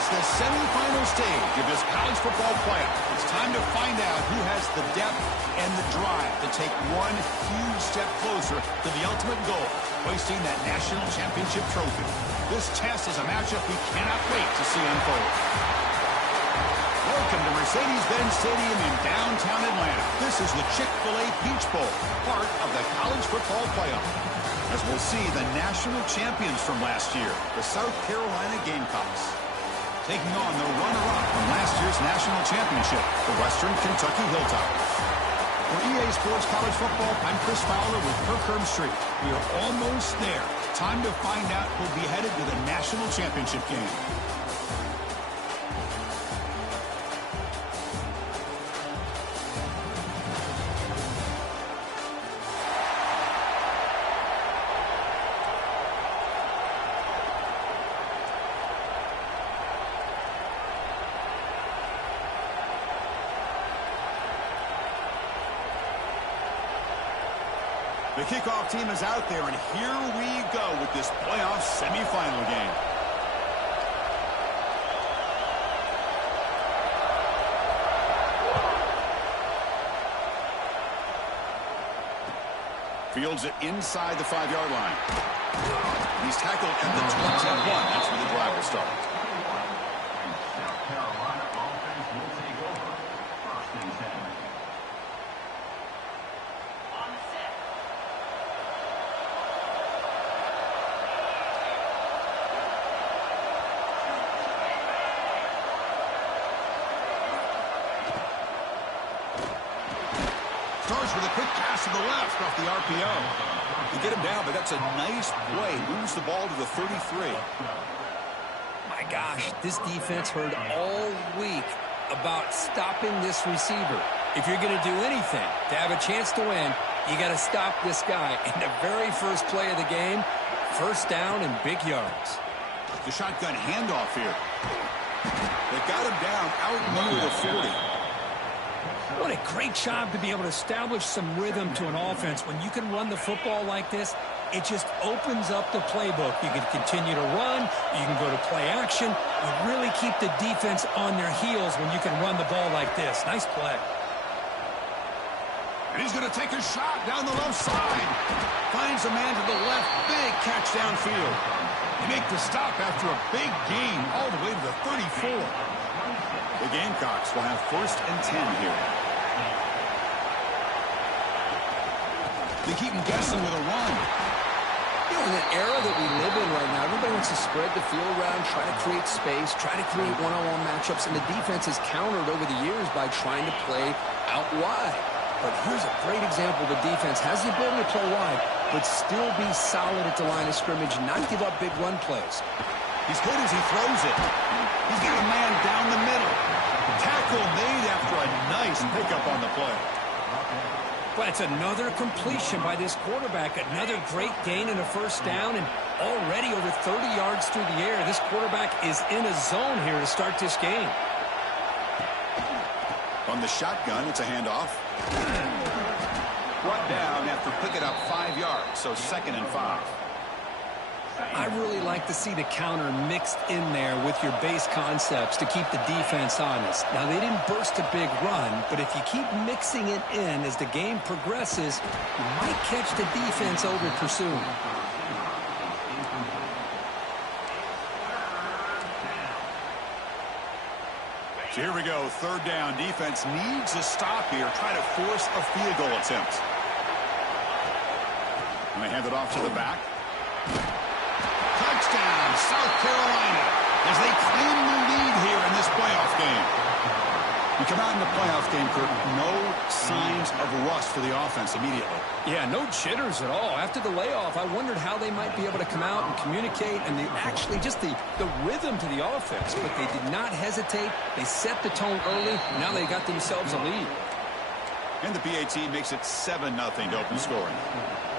reach the semifinal stage of this college football playoff. It's time to find out who has the depth and the drive to take one huge step closer to the ultimate goal, hoisting that national championship trophy. This test is a matchup we cannot wait to see unfold. Welcome to Mercedes-Benz Stadium in downtown Atlanta. This is the Chick-fil-A Peach Bowl, part of the college football playoff. As we'll see the national champions from last year, the South Carolina Gamecocks, taking on the runner-up from last year's national championship, the Western Kentucky Hilltoppers. For EA Sports College Football, I'm Chris Fowler with Kirk Herbstreit. We are almost there. Time to find out who'll be headed to the national championship game. The kickoff team is out there, and here we go with this playoff semifinal game. Fields it inside the 5-yard line. He's tackled at the 21. That's where the drive will start. South Carolina offense will take over. First and 10. Starts with a quick pass to the left off the RPO. You get him down, but that's a nice play. Moves the ball to the 33. My gosh, this defense heard all week about stopping this receiver. If you're going to do anything to have a chance to win, you got to stop this guy. In the very first play of the game, first down and big yards. The shotgun handoff here. They got him down out near the 40. What a great job to be able to establish some rhythm to an offense. When you can run the football like this, it just opens up the playbook. You can continue to run. You can go to play action. You really keep the defense on their heels when you can run the ball like this. Nice play. And he's going to take a shot down the left side. Finds a man to the left. Big catch downfield. They make the stop after a big gain all the way to the 34. The Gamecocks will have first and 10 here. They keep him guessing with a run. You know, in the era that we live in right now, everybody wants to spread the field around, try to create space, try to create one-on-one matchups, and the defense has countered over the years by trying to play out wide. But here's a great example. The defense has the ability to play wide, but still be solid at the line of scrimmage, not give up big run plays. He's good as he throws it. He's got a man down the middle. Tackle made after a nice pickup on the play. Well, it's another completion by this quarterback. Another great gain in a first down, and already over 30 yards through the air. This quarterback is in a zone here to start this game. From the shotgun, it's a handoff. Brought down after picking up 5 yards, so 2nd and 5. I really like to see the counter mixed in there with your base concepts to keep the defense honest. Now, they didn't burst a big run, but if you keep mixing it in as the game progresses, you might catch the defense over pursuing. So here we go, 3rd down. Defense needs a stop here, try to force a field goal attempt. And they hand it off to the back. Touchdown, South Carolina, as they claim the lead here in this playoff game. You come out in the playoff game, Kirk, no signs of rust for the offense immediately. Yeah, no jitters at all. After the layoff, I wondered how they might be able to come out and communicate, and actually just the rhythm to the offense. But they did not hesitate. They set the tone early. Now they got themselves a lead. And the PAT makes it 7-0 to open scoring.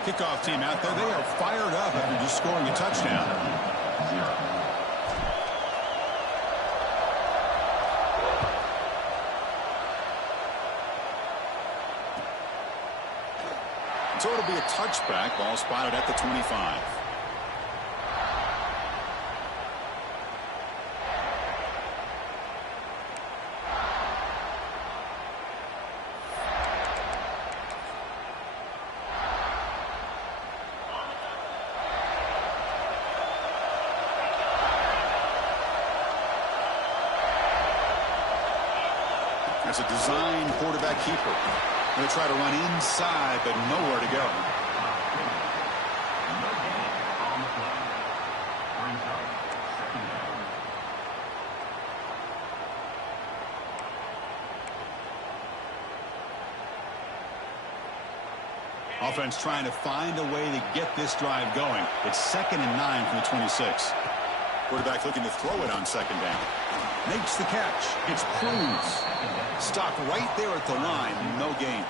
Kickoff team out there, they are fired up after just scoring a touchdown. So it'll be a touchback, ball spotted at the 25. That's a design quarterback keeper. Going to try to run inside, but nowhere to go. Offense trying to find a way to get this drive going. It's 2nd and 9 from the 26. Quarterback looking to throw it on 2nd down. Makes the catch. It's Cruz. Stopped right there at the line. No gain.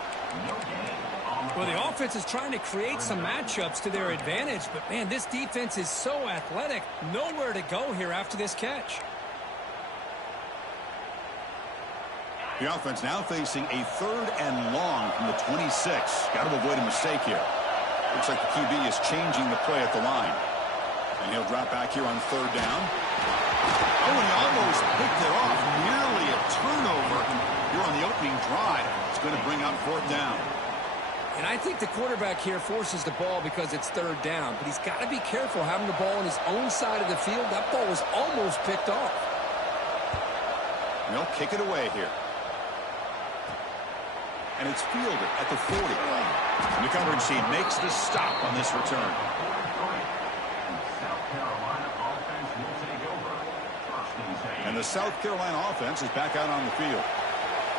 Well, the offense is trying to create some matchups to their advantage, but, man, this defense is so athletic. Nowhere to go here after this catch. The offense now facing a 3rd and long from the 26. Got to avoid a mistake here. Looks like the QB is changing the play at the line. And he'll drop back here on 3rd down. Oh, and he almost picked it off. Nearly a turnover here on the opening drive. It's going to bring up 4th down. And I think the quarterback here forces the ball because it's 3rd down. But he's got to be careful having the ball on his own side of the field. That ball was almost picked off. And they'll kick it away here. And it's fielded at the 40. And the coverage team makes the stop on this return. And the South Carolina offense is back out on the field.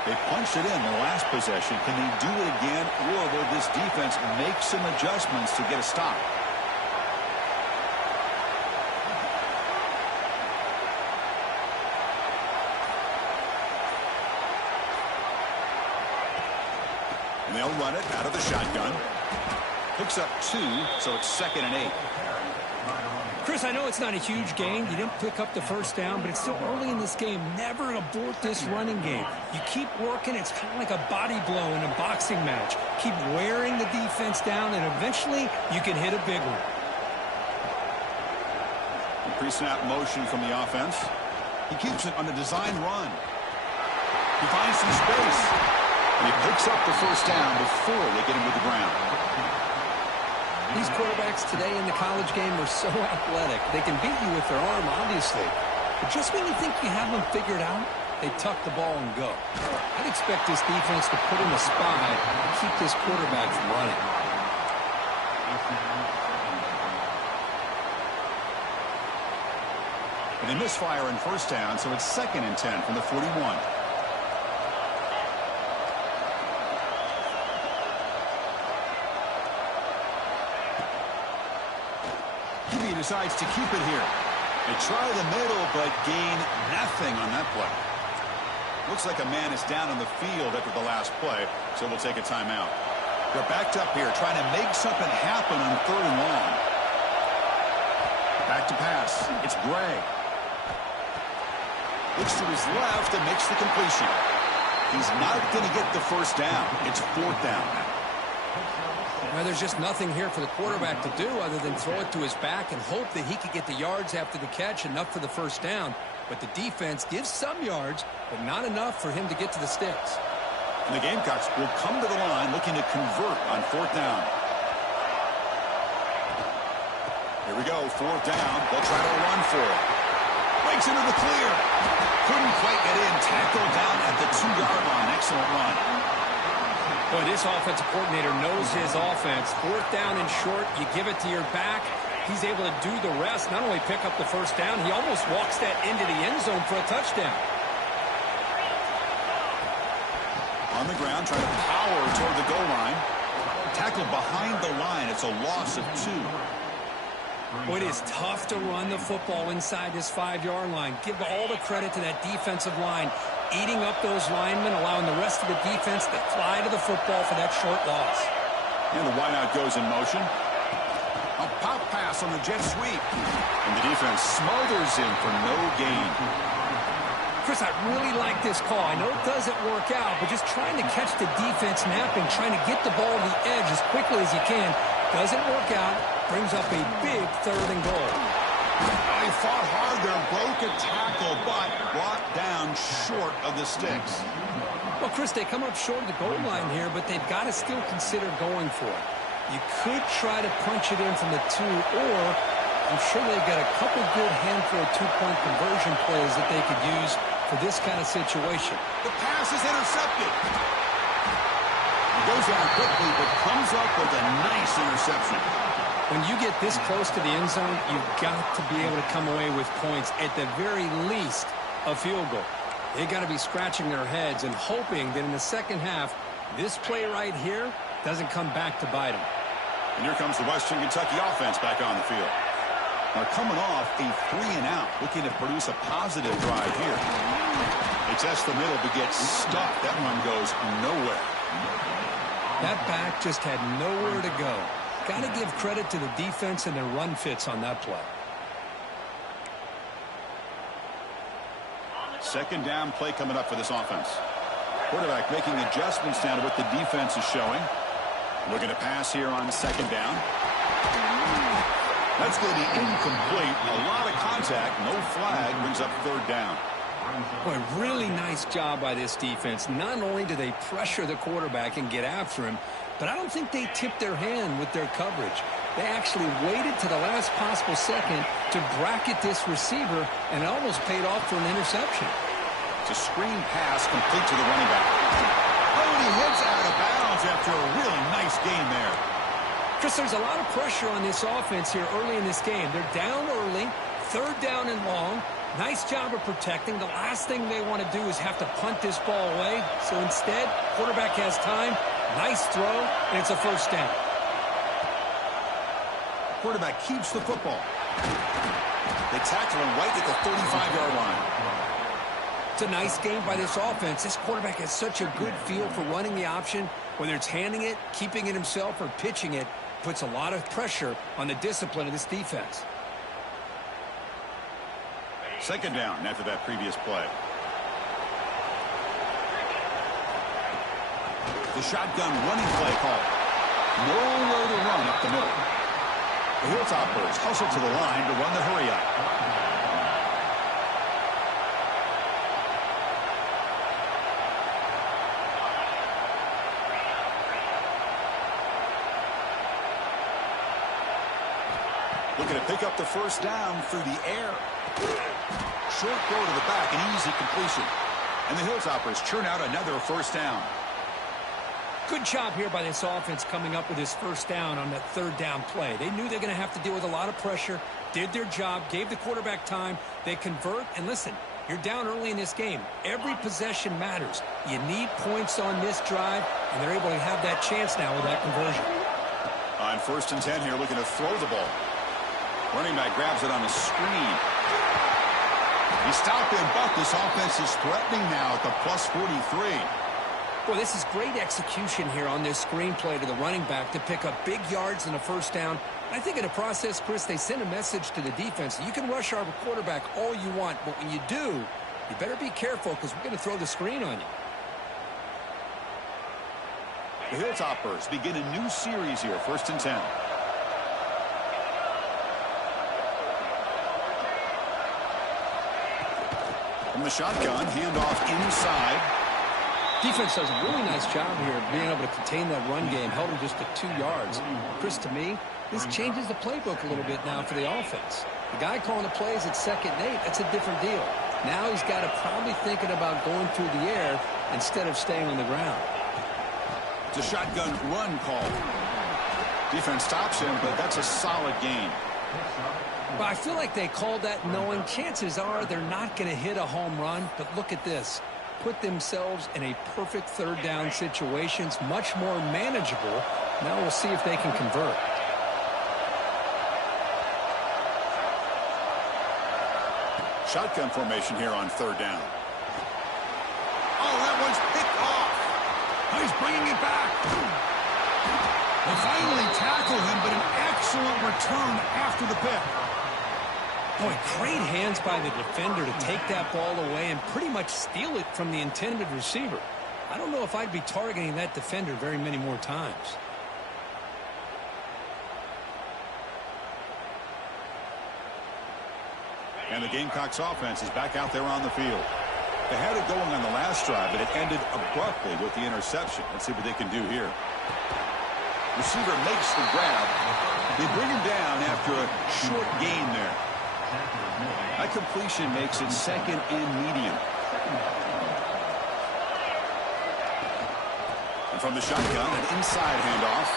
They punched it in the last possession. Can they do it again, or will this defense make some adjustments to get a stop? And they'll run it out of the shotgun. Picks up 2, so it's 2nd and 8. Chris, I know it's not a huge gain. You didn't pick up the 1st down, but it's still early in this game. Never abort this running game. You keep working. It's kind of like a body blow in a boxing match. Keep wearing the defense down, and eventually you can hit a big one. Pre-snap motion from the offense. He keeps it on a design run. He finds some space. And he picks up the 1st down before they get him to the ground. These quarterbacks today in the college game are so athletic. They can beat you with their arm, obviously. But just when you think you have them figured out, they tuck the ball and go. I'd expect this defense to put in a spy and keep this quarterback from running. And they misfire in 1st down, so it's 2nd and 10 from the 41. Decides to keep it here. They try the middle, but gain nothing on that play. Looks like a man is down on the field after the last play, so we'll take a timeout. They're backed up here, trying to make something happen on 3rd and long. Back to pass. It's Gray. Looks to his left and makes the completion. He's not going to get the 1st down. It's 4th down. Well, there's just nothing here for the quarterback to do other than throw it to his back and hope that he could get the yards after the catch, enough for the 1st down. But the defense gives some yards, but not enough for him to get to the sticks. And the Gamecocks will come to the line looking to convert on 4th down. Here we go, 4th down. They'll try to run for it. Breaks into the clear. Couldn't quite get in. Tackled down at the 2-yard line. Excellent run. Boy, this offensive coordinator knows his offense. 4th down and short, you give it to your back. He's able to do the rest, not only pick up the 1st down, he almost walks that into the end zone for a touchdown. On the ground, trying to power toward the goal line. Tackled behind the line. It's a loss of 2. Boy, it is tough to run the football inside this 5-yard line. Give all the credit to that defensive line, eating up those linemen, allowing the rest of the defense to fly to the football for that short loss. And the wideout goes in motion. A pop pass on the jet sweep. And the defense smothers him for no gain. Chris, I really like this call. I know it doesn't work out, but just trying to catch the defense napping, trying to get the ball to the edge as quickly as you can. Doesn't work out. Brings up a big 3rd and goal. He fought hard there, broke a tackle, but brought down short of the sticks. Well, Chris, they come up short of the goal line here, but they've got to still consider going for it. You could try to punch it in from the 2, or I'm sure they've got a couple good handful of 2-point conversion plays that they could use for this kind of situation. The pass is intercepted. He goes down quickly, but comes up with a nice interception. When you get this close to the end zone, you've got to be able to come away with points, at the very least, a field goal. They got to be scratching their heads and hoping that in the second half, this play right here doesn't come back to bite them. And here comes the Western Kentucky offense back on the field. Now coming off a 3-and-out, looking to produce a positive drive here. They test the middle, but get stuck. That run goes nowhere. That back just had nowhere to go. Got to give credit to the defense and their run fits on that play. Second down play coming up for this offense. Quarterback making adjustments down to what the defense is showing. Looking to pass here on second down. That's going to be incomplete. A lot of contact. No flag. Brings up third down. Boy, really nice job by this defense. Not only do they pressure the quarterback and get after him, but I don't think they tipped their hand with their coverage. They actually waited to the last possible second to bracket this receiver, and it almost paid off for an interception. It's a screen pass complete to the running back. Oh, and he hits out of bounds after a really nice game there. Chris, there's a lot of pressure on this offense here early in this game. They're down early, third down and long. Nice job of protecting. The last thing they want to do is have to punt this ball away. So instead, quarterback has time. Nice throw, and it's a first down. Quarterback keeps the football. They tackle him right at the 35-yard line. It's a nice game by this offense. This quarterback has such a good feel for running the option. Whether it's handing it, keeping it himself, or pitching it, puts a lot of pressure on the discipline of this defense. Second down after that previous play. The shotgun running play call. Nowhere to run up the middle. The Hilltoppers hustle to the line to run the hurry-up. Looking to pick up the first down through the air. Short throw to the back, an easy completion. And the Hilltoppers churn out another first down. Good job here by this offense coming up with this first down on that third down play. They knew they're going to have to deal with a lot of pressure, did their job, gave the quarterback time. They convert, and listen, you're down early in this game. Every possession matters. You need points on this drive, and they're able to have that chance now with that conversion. On 1st and 10 here, looking to throw the ball. Running back grabs it on a screen. He stopped him, but this offense is threatening now at the plus 43. Boy, this is great execution here on this screenplay to the running back to pick up big yards and a first down. I think in the process, Chris, they send a message to the defense. You can rush our quarterback all you want, but when you do, you better be careful because we're going to throw the screen on you. The Hilltoppers begin a new series here, 1st and 10. From the shotgun, handoff inside. Defense does a really nice job here of being able to contain that run game, held him just to 2 yards. Chris, to me, this changes the playbook a little bit now for the offense. The guy calling the plays at 2nd and 8, that's a different deal. Now he's got to probably thinking about going through the air instead of staying on the ground. It's a shotgun run call. Defense stops him, but that's a solid gain. Well, I feel like they called that knowing chances are they're not going to hit a home run, but look at this. Put themselves in a perfect third down situations, much more manageable. Now we'll see if they can convert. Shotgun formation here on 3rd down. Oh, that one's picked off. He's bringing it back. They finally tackle him, but an excellent return after the pick. Boy, great hands by the defender to take that ball away and pretty much steal it from the intended receiver. I don't know if I'd be targeting that defender very many more times. And the Gamecocks offense is back out there on the field. They had it going on the last drive, but it ended abruptly with the interception. Let's see what they can do here. Receiver makes the grab. They bring him down after a short gain there. That completion makes it 2nd and medium. And from the shotgun, an inside handoff.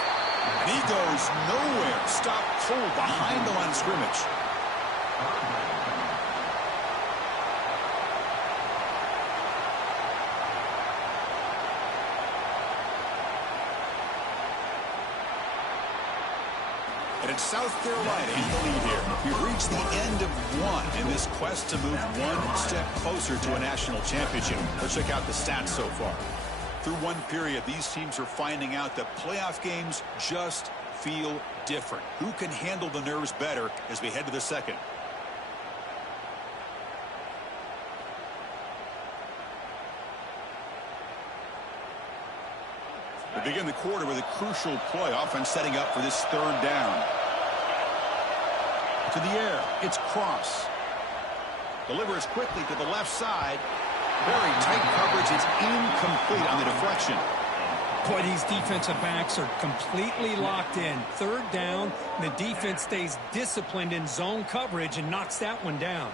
And he goes nowhere. Stopped cold behind the line of scrimmage. And it's South Carolina in the lead here. We've reached the end of one in this quest to move one step closer to a national championship. Let's check out the stats so far. Through one period, these teams are finding out that playoff games just feel different. Who can handle the nerves better as we head to the second? We begin the quarter with a crucial play. Offense setting up for this third down. To the air. It's Cross. Delivers quickly to the left side. Very tight coverage. It's incomplete on the deflection. Boy, these defensive backs are completely locked in. Third down, the defense stays disciplined in zone coverage and knocks that one down.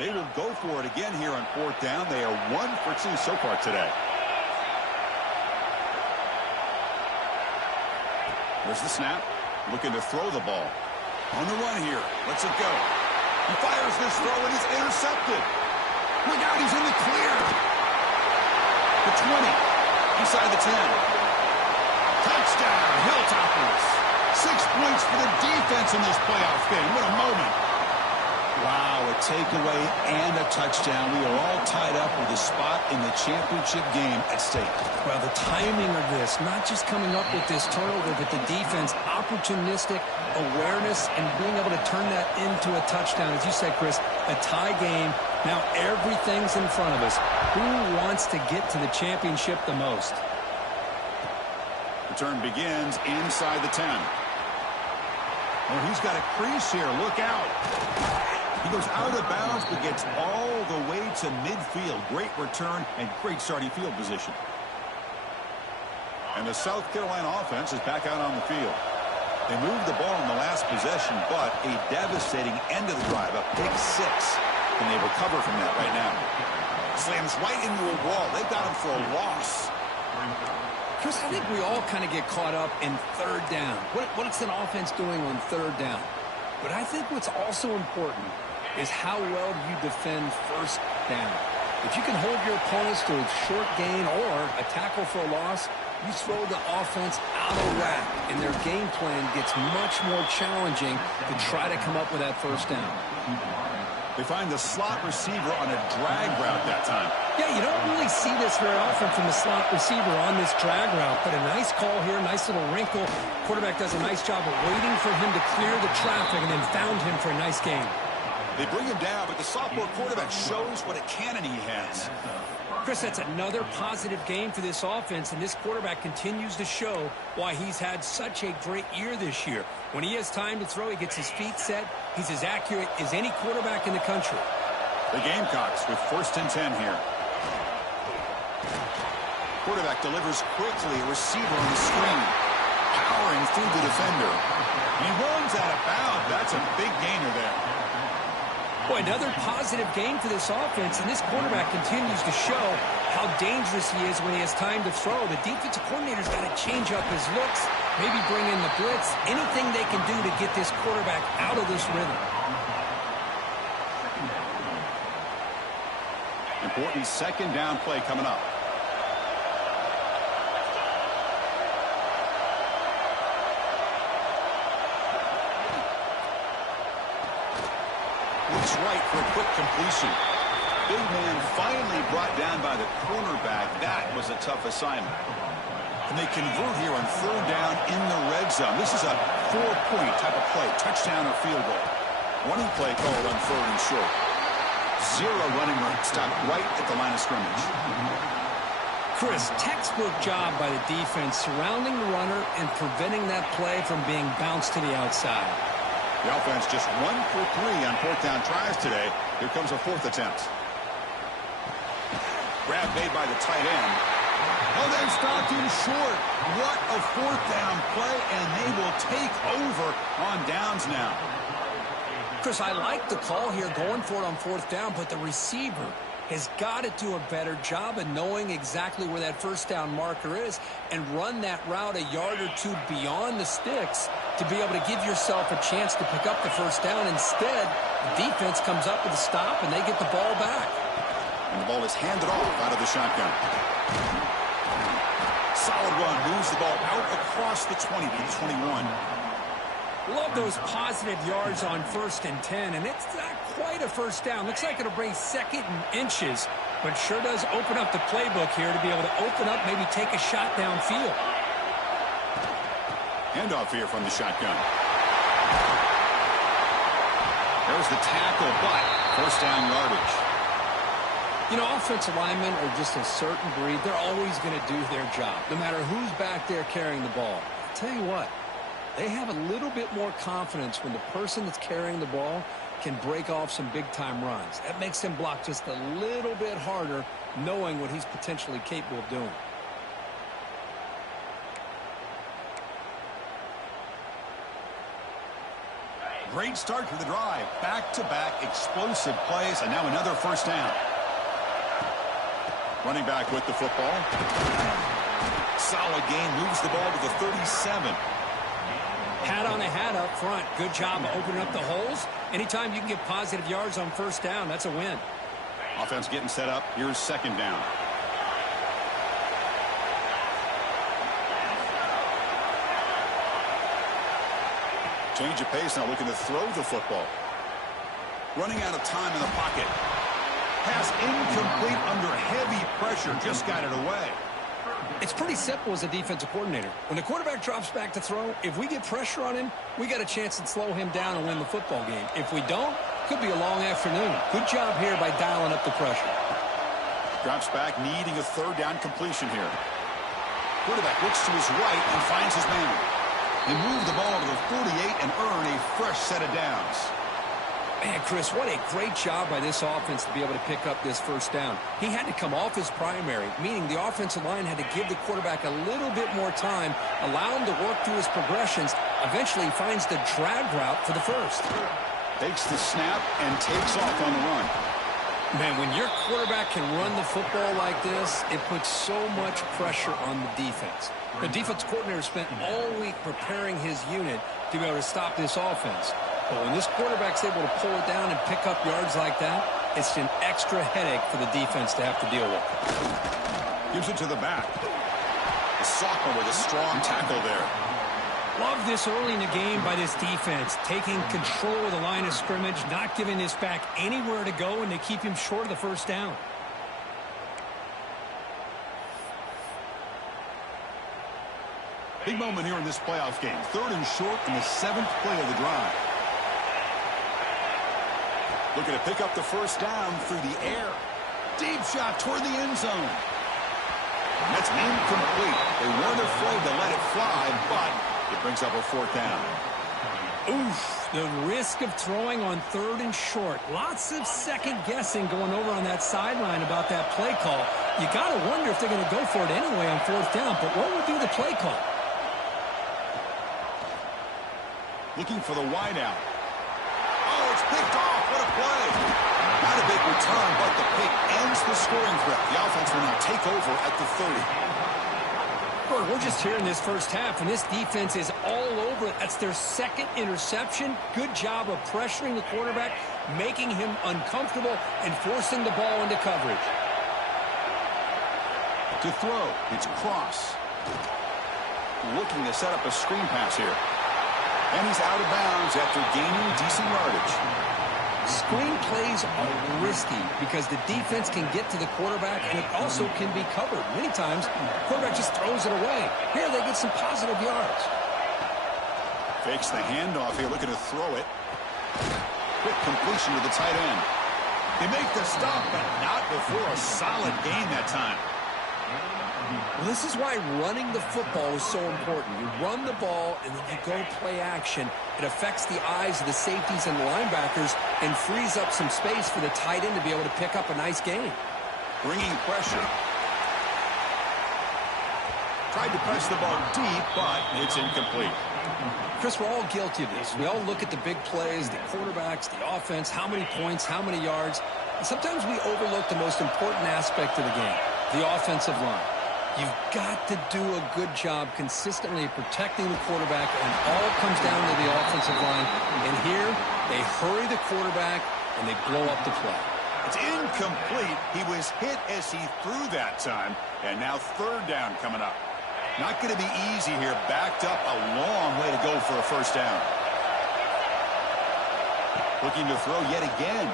They will go for it again here on fourth down. They are 1 for 2 so far today. There's the snap. Looking to throw the ball. On the run here. Lets it go. He fires this throw and it's intercepted. Look out, he's in the clear. The 20. Inside the 10. Touchdown, Hilltoppers. 6 points for the defense in this playoff game. What a moment. Wow, a takeaway and a touchdown. We are all tied up with a spot in the championship game at stake. Well, the timing of this, not just coming up with this turnover, but the defense, opportunistic awareness, and being able to turn that into a touchdown. As you said, Chris, a tie game. Now everything's in front of us. Who wants to get to the championship the most? Return begins inside the 10. Oh, he's got a crease here. Look out. He goes out of bounds, but gets all the way to midfield. Great return and great starting field position. And the South Carolina offense is back out on the field. They moved the ball in the last possession, but a devastating end of the drive, a pick 6. Can they recover from that right now? Slams right into a wall. They've got him for a loss. Chris, I think we all kind of get caught up in third down. What's an offense doing on third down? But I think what's also important is how well you defend first down. If you can hold your opponents to a short gain or a tackle for a loss, you throw the offense out of whack, and their game plan gets much more challenging to try to come up with that first down. They find the slot receiver on a drag route that time. Yeah, you don't really see this very often from the slot receiver on this drag route, but a nice call here, nice little wrinkle. Quarterback does a nice job of waiting for him to clear the traffic and then found him for a nice gain. They bring him down, but the sophomore quarterback shows what a cannon he has. Chris, that's another positive game for this offense, and this quarterback continues to show why he's had such a great year this year. When he has time to throw, he gets his feet set. He's as accurate as any quarterback in the country. The Gamecocks with 1st and 10 here. Quarterback delivers quickly, a receiver on the screen. Powering through the defender. He runs out of bounds. That's a big gainer there. Boy, another positive game for this offense, and this quarterback continues to show how dangerous he is when he has time to throw. The defensive coordinator's got to change up his looks, maybe bring in the blitz, anything they can do to get this quarterback out of this rhythm. Important second down play coming up. Looks right for a quick completion. Big man finally brought down by the cornerback. That was a tough assignment. And they convert here on third down in the red zone. This is a 4-point type of play, touchdown or field goal. Running play called on third and short. 0 running room, stopped right at the line of scrimmage. Chris, textbook job by the defense surrounding the runner and preventing that play from being bounced to the outside. The offense just 1 for 3 on fourth down tries today. Here comes a 4th attempt. Grab made by the tight end. Oh, they've stopped him short. What a fourth down play, and they will take over on downs now. Chris, I like the call here going for it on fourth down, but the receiver has got to do a better job of knowing exactly where that first down marker is and run that route a yard or two beyond the sticks to be able to give yourself a chance to pick up the first down. Instead, the defense comes up with a stop, and they get the ball back. And the ball is handed off out of the shotgun. Solid run, moves the ball out across the 20 to the 21. Love those positive yards on 1st and 10, and it's not quite a first down. Looks like it'll bring 2nd and inches, but sure does open up the playbook here to be able to open up, maybe take a shot downfield. Handoff here from the shotgun. There's the tackle, but first down yardage. You know, offensive linemen are just a certain breed. They're always going to do their job, no matter who's back there carrying the ball. I'll tell you what, they have a little bit more confidence when the person that's carrying the ball can break off some big-time runs. That makes him block just a little bit harder, knowing what he's potentially capable of doing. Great start to the drive. Back-to-back explosive plays, and now another first down. Running back with the football. Solid gain, moves the ball to the 37. Hat on a hat up front. Good job of opening up the holes. Anytime you can get positive yards on first down, that's a win. Offense getting set up. Here's second down. Change of pace now, looking to throw the football. Running out of time in the pocket. Pass incomplete under heavy pressure. Just got it away. It's pretty simple as a defensive coordinator. When the quarterback drops back to throw, if we get pressure on him, we got a chance to slow him down and win the football game. If we don't, could be a long afternoon. Good job here by dialing up the pressure. Drops back, needing a third down completion here. Quarterback looks to his right and finds his man. They move the ball to the 48 and earn a fresh set of downs. Man, Chris, what a great job by this offense to be able to pick up this first down. He had to come off his primary, meaning the offensive line had to give the quarterback a little bit more time, allow him to work through his progressions. Eventually, he finds the drag route for the first. Takes the snap and takes off on the run. Man, when your quarterback can run the football like this, it puts so much pressure on the defense. The defense coordinator spent all week preparing his unit to be able to stop this offense. But when this quarterback's able to pull it down and pick up yards like that, it's an extra headache for the defense to have to deal with. Gives it to the back. The sophomore with a strong tackle there. Love this early in the game by this defense, taking control of the line of scrimmage, not giving this back anywhere to go, and they keep him short of the first down. Big moment here in this playoff game. 3rd and short in the 7th play of the drive. Looking to pick up the first down through the air. Deep shot toward the end zone. That's incomplete. They weren't afraid to let it fly, but it brings up a 4th down. Oof, the risk of throwing on 3rd and short. Lots of second guessing going over on that sideline about that play call. You got to wonder if they're going to go for it anyway on 4th down, but what would be the play call? Looking for the wideout. Oh, it's picked off. What a play. Not a big return, but the pick ends the scoring threat. The offense will now take over at the 30. We're just here in this first half, and this defense is all over it. That's their 2nd interception. Good job of pressuring the quarterback, making him uncomfortable, and forcing the ball into coverage. To throw, it's Cross. Looking to set up a screen pass here. And he's out of bounds after gaining decent yardage. Screen plays are risky because the defense can get to the quarterback, and it also can be covered. Many times, the quarterback just throws it away. Here, they get some positive yards. Fakes the handoff here, looking to throw it. Quick completion to the tight end. They make the stop, but not before a solid gain that time. Well, this is why running the football is so important. You run the ball, and then you go play action. It affects the eyes of the safeties and the linebackers and frees up some space for the tight end to be able to pick up a nice gain. Bringing pressure. Tried to press the ball deep, but it's incomplete. Chris, we're all guilty of this. We all look at the big plays, the quarterbacks, the offense, how many points, how many yards. And sometimes we overlook the most important aspect of the game, the offensive line. You've got to do a good job consistently protecting the quarterback, and it all comes down to the offensive line. And here, they hurry the quarterback, and they blow up the play. It's incomplete. He was hit as he threw that time, and now third down coming up. Not going to be easy here. Backed up a long way to go for a first down. Looking to throw yet again.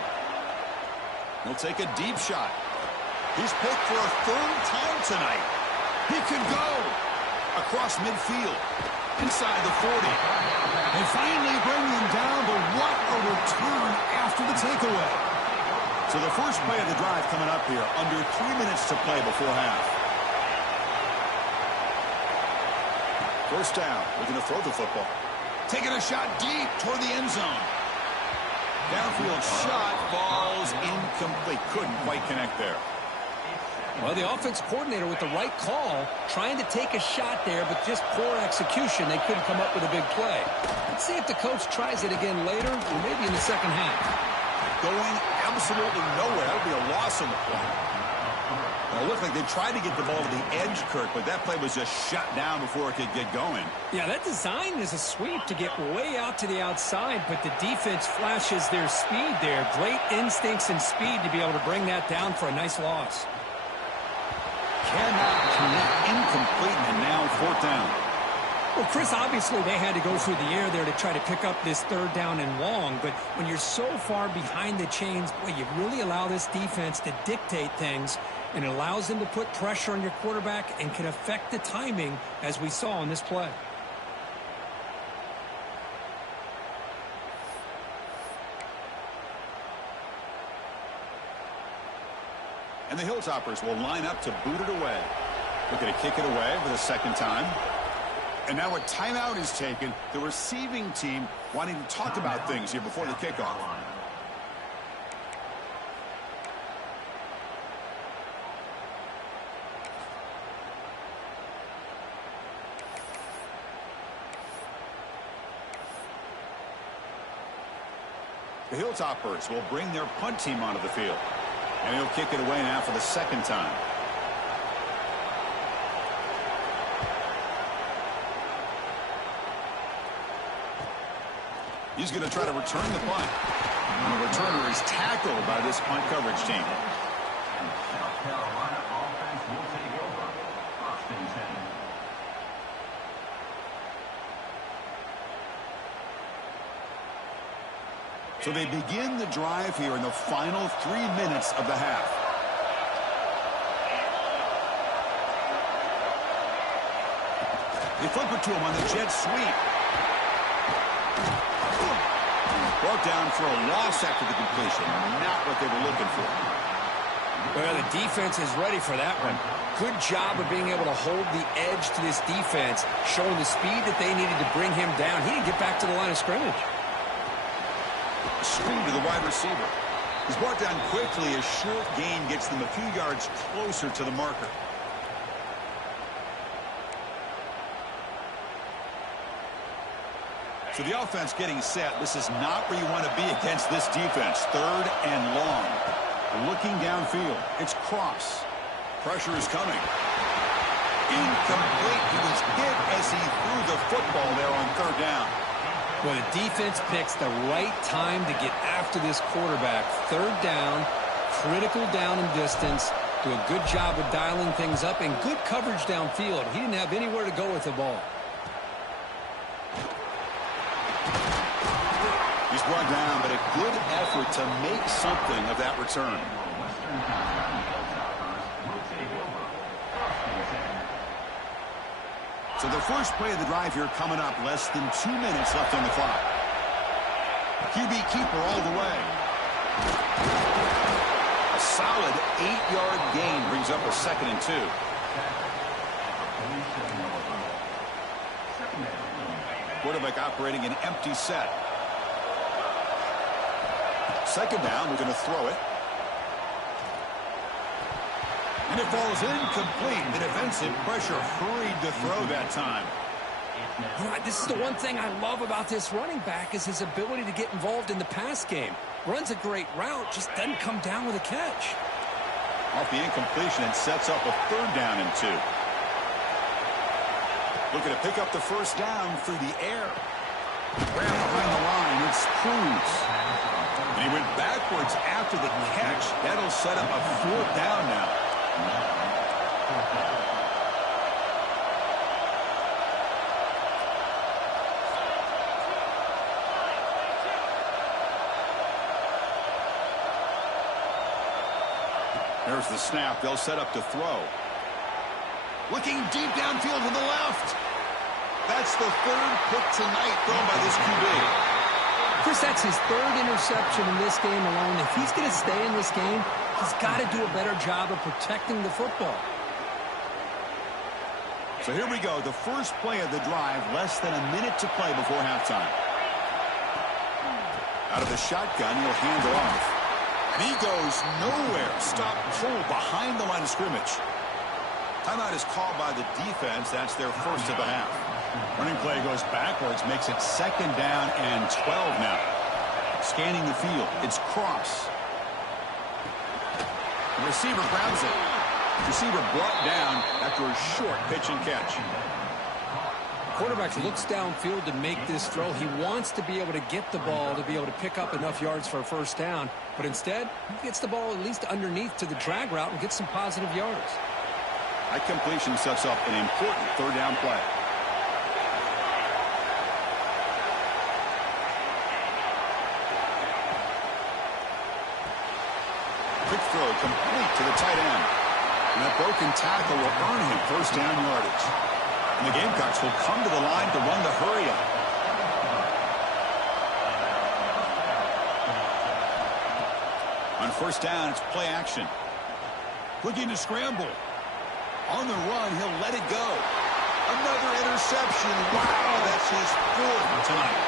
He'll take a deep shot. He's picked for a third time tonight. He could go across midfield, inside the 40. They finally bring him down, but what a return after the takeaway. So the first play of the drive coming up here, under 3 minutes to play before half. First down, looking to throw the football. Taking a shot deep toward the end zone. Downfield shot falls incomplete. Couldn't quite connect there. Well, the offense coordinator with the right call, trying to take a shot there, but just poor execution. They couldn't come up with a big play. Let's see if the coach tries it again later, or maybe in the second half. Going absolutely nowhere. That would be a loss on the play. Well, it looked like they tried to get the ball to the edge, Kirk, but that play was just shut down before it could get going. Yeah, that design is a sweep to get way out to the outside, but the defense flashes their speed there. Great instincts and speed to be able to bring that down for a nice loss. Cannot connect, incomplete, and now fourth down. Well, Chris, obviously they had to go through the air there to try to pick up this third down and long, but when you're so far behind the chains, boy, you really allow this defense to dictate things, and it allows them to put pressure on your quarterback and can affect the timing, as we saw in this play. And the Hilltoppers will line up to boot it away. Looking to kick it away for the second time. And now a timeout is taken. The receiving team wanting to talk about things here before the kickoff. The Hilltoppers will bring their punt team onto the field. And he'll kick it away now for the second time. He's going to try to return the punt. And the returner is tackled by this punt coverage team. South Carolina offense will take over. First and 10. So they begin the drive here in the final 3 minutes of the half. They flip it to him on the jet sweep. Brought down for a loss after the completion. Not what they were looking for. Well, the defense is ready for that one. Good job of being able to hold the edge to this defense, showing the speed that they needed to bring him down. He didn't get back to the line of scrimmage. Screen to the wide receiver. He's brought down quickly. A short gain gets them a few yards closer to the marker. So the offense getting set. This is not where you want to be against this defense. Third and long. Looking downfield. It's cross. Pressure is coming. Incomplete. He was hit as he threw the football there on third down. Well, the defense picks the right time to get after this quarterback. Third down, critical down and distance. Do a good job of dialing things up and good coverage downfield. He didn't have anywhere to go with the ball. He's brought down, but a good effort to make something of that return. So the first play of the drive here coming up. Less than 2 minutes left on the clock. QB keeper all the way. A solid 8-yard gain brings up a 2nd and 2. Quarterback operating an empty set. Second down, we're going to throw it. And it falls incomplete. The defensive pressure hurried the throw that time. You know, this is the one thing I love about this running back is his ability to get involved in the pass game. Runs a great route, just doesn't come down with a catch. Off the incompletion, it sets up a 3rd down and 2. Looking to pick up the first down through the air. Ran behind the line, it's Cruz. And he went backwards after the catch. That'll set up a 4th down now. There's the snap. They'll set up to throw. Looking deep downfield to the left. That's the 3rd pick tonight thrown by this QB. Chris, that's his 3rd interception in this game alone. If he's going to stay in this game, he's got to do a better job of protecting the football. So here we go. The first play of the drive, less than a minute to play before halftime. Out of the shotgun, he'll hand it off. And he goes nowhere. Stop pull behind the line of scrimmage. Timeout is called by the defense. That's their first of the half. Running play goes backwards, makes it 2nd down and 12 now. Scanning the field. It's Cross. The receiver grabs it. Receiver brought down after a short pitch and catch. Quarterback looks downfield to make this throw. He wants to be able to get the ball to be able to pick up enough yards for a first down. But instead, he gets the ball at least underneath to the drag route and gets some positive yards. That completion sets up an important 3rd down play. Quick throw complete to the tight end. And that broken tackle will earn him first down yardage. And the Gamecocks will come to the line to run the hurry-up. On first down, it's play action. Looking to scramble. On the run, he'll let it go. Another interception. Wow, that's his 4th tonight.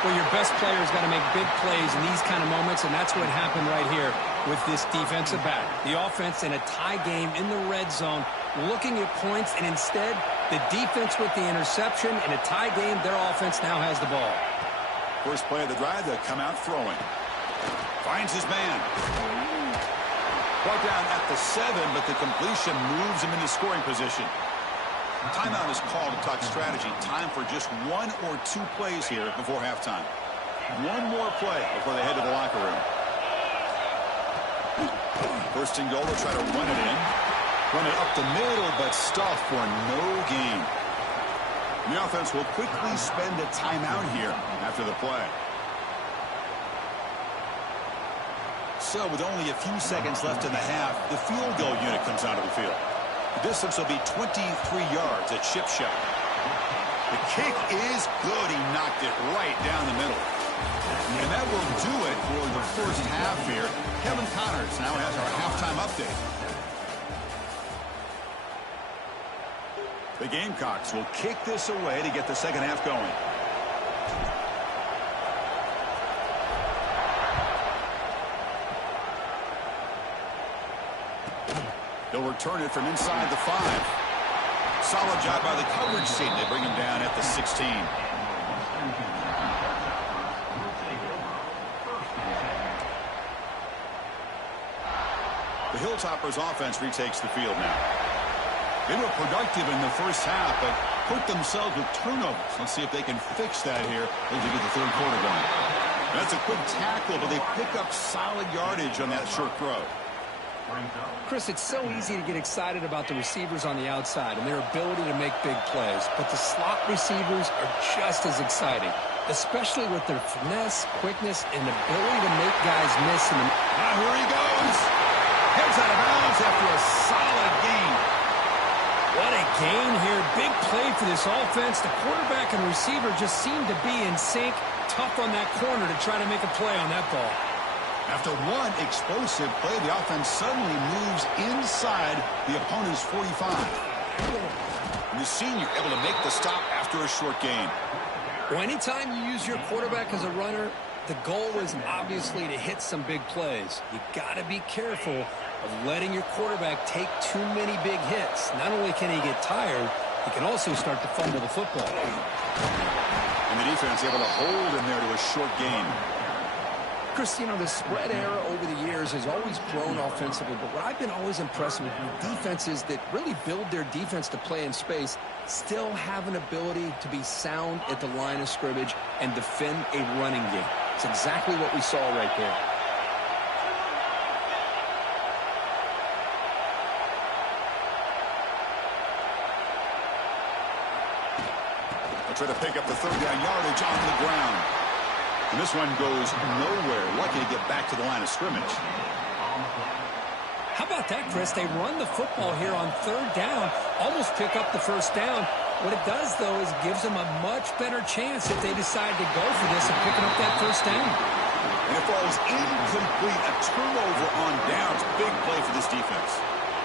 Well, your best player's got to make big plays in these kind of moments, and that's what happened right here with this defensive back. The offense in a tie game in the red zone, looking at points, and instead, the defense with the interception. In a tie game, their offense now has the ball. First play of the drive, they'll come out throwing. Finds his man. Brought down at the 7, but the completion moves him into scoring position. Timeout is called to talk strategy. Time for just 1 or 2 plays here before halftime. One more play before they head to the locker room. First and goal, they'll try to run it in. Run it up the middle, but stuffed for no gain. The offense will quickly spend a timeout here after the play. So with only a few seconds left in the half, the field goal unit comes out of the field. The distance will be 23 yards at chip shot. The kick is good. He knocked it right down the middle. And that will do it for the first half here. Kevin Connors now has our halftime update. The Gamecocks will kick this away to get the second half going. They'll return it from inside the 5. Solid job by the coverage team. They bring him down at the 16. The Hilltoppers offense retakes the field now. They were productive in the first half, but hurt themselves with turnovers. Let's see if they can fix that here as we get the third quarter going. That's a quick tackle, but they pick up solid yardage on that short throw. Chris, it's so easy to get excited about the receivers on the outside and their ability to make big plays, but the slot receivers are just as exciting, especially with their finesse, quickness, and ability to make guys miss. Now here he goes. Heads out of bounds after a solid gain. What a gain here. Big play for this offense. The quarterback and receiver just seem to be in sync. Tough on that corner to try to make a play on that ball. After one explosive play, the offense suddenly moves inside the opponent's 45. And the senior able to make the stop after a short gain. Well, anytime you use your quarterback as a runner, The goal is obviously to hit some big plays. You got to be careful of letting your quarterback take too many big hits. Not only can he get tired, he can also start to fumble the football. And the defense able to hold him there to a short gain. Chris, you know, the spread era over the years has always grown offensively, but what I've been always impressed with defenses that really build their defense to play in space still have an ability to be sound at the line of scrimmage and defend a running game. It's exactly what we saw right there. They'll try to pick up the third down yardage on the ground. And this one goes nowhere. Lucky to get back to the line of scrimmage. How about that, Chris? They run the football here on third down, almost pick up the first down. What it does, though, is gives them a much better chance if they decide to go for this of picking up that first down. And it falls incomplete. A turnover on downs. Big play for this defense.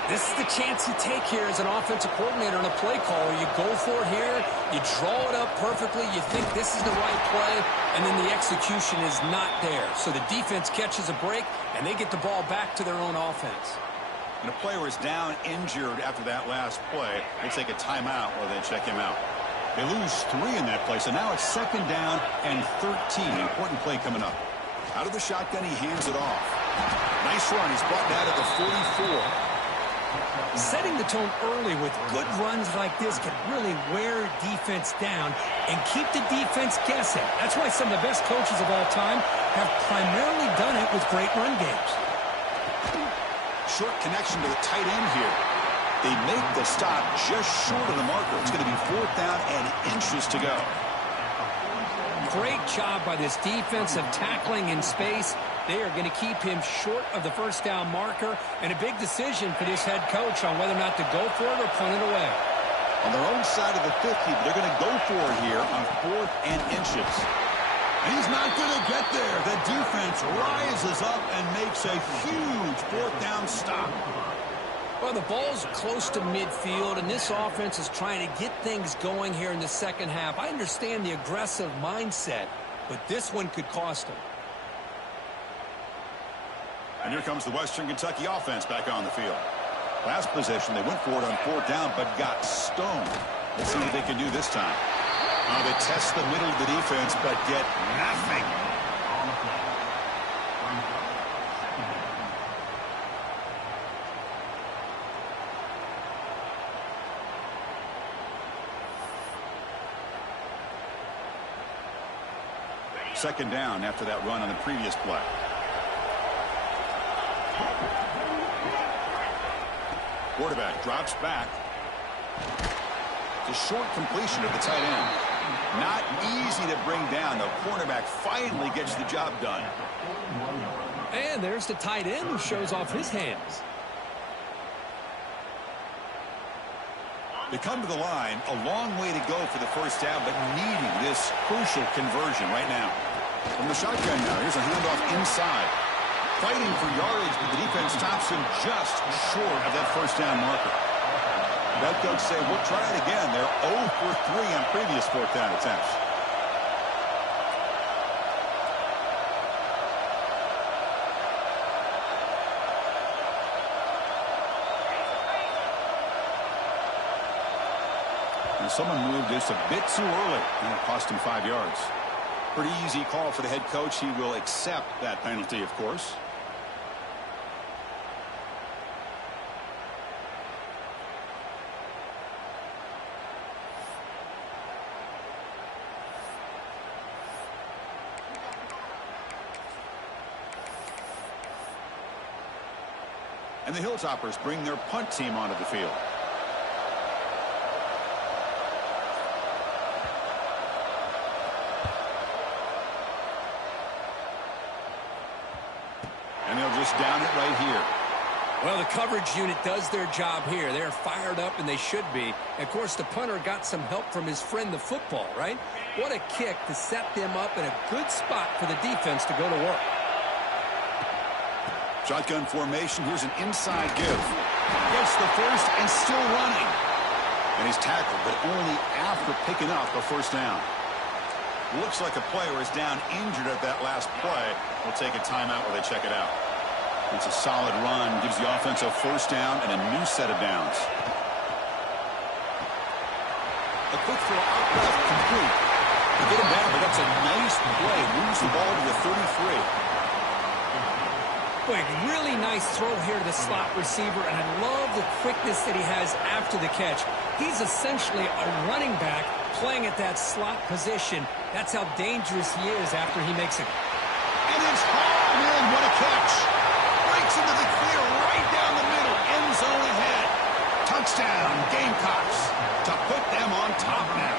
This is the chance you take here as an offensive coordinator and a play caller. You go for it here, you draw it up perfectly, you think this is the right play, and then the execution is not there. So the defense catches a break, and they get the ball back to their own offense. And a player is down injured after that last play. They take a timeout while they check him out. They lose 3 in that play, so now it's second down and 13. Important play coming up. Out of the shotgun, he hands it off. Nice run. He's brought that at the 44. Setting the tone early with good runs like this can really wear defense down and keep the defense guessing. That's why some of the best coaches of all time have primarily done it with great run games. Short connection to the tight end here. They make the stop just short of the marker. It's going to be 4th down and inches to go. Great job by this defensive tackling in space. They are going to keep him short of the first down marker, and a big decision for this head coach on whether or not to go for it or punt it away. On their own side of the 50, but they're going to go for it here on 4th and inches. And he's not going to get there. The defense rises up and makes a huge 4th down stop. Well, the ball's close to midfield, and this offense is trying to get things going here in the second half. I understand the aggressive mindset, but this one could cost them. And here comes the Western Kentucky offense back on the field. Last possession, they went for it on 4th down, but got stoned. Let's see what they can do this time. They test the middle of the defense, but get nothing. Second down after that run on the previous play. Quarterback drops back. It's a short completion of the tight end. Not easy to bring down. The cornerback finally gets the job done. And there's the tight end who shows off his hands. They come to the line, a long way to go for the first down, but needing this crucial conversion right now. From the shotgun now, here's a handoff inside. Fighting for yardage, but the defense stops him just short of that first down marker. That coach say, we'll try it again. They're 0 for 3 on previous 4th down attempts. And someone moved just a bit too early, and it cost him 5 yards. Pretty easy call for the head coach. He will accept that penalty, of course. And the Hilltoppers bring their punt team onto the field. And they'll just down it right here. Well, the coverage unit does their job here. They're fired up, and they should be. And of course, the punter got some help from his friend, the football, right? What a kick to set them up in a good spot for the defense to go to work. Shotgun formation. Here's an inside give. Gets the first and still running. And he's tackled, but only after picking up a first down. Looks like a player is down injured at that last play. We'll take a timeout while they check it out. It's a solid run. Gives the offense a first down and a new set of downs. A quick throw out left, complete. To get him down, but that's a nice play. Moves the ball to the 33. Boy, really nice throw here to the slot receiver, and I love the quickness that he has after the catch. He's essentially a running back playing at that slot position. That's how dangerous he is after he makes it. And it's hauled in. What a catch. Breaks into the clear right down the middle. End zone ahead. Touchdown, Gamecocks, to put them on top now.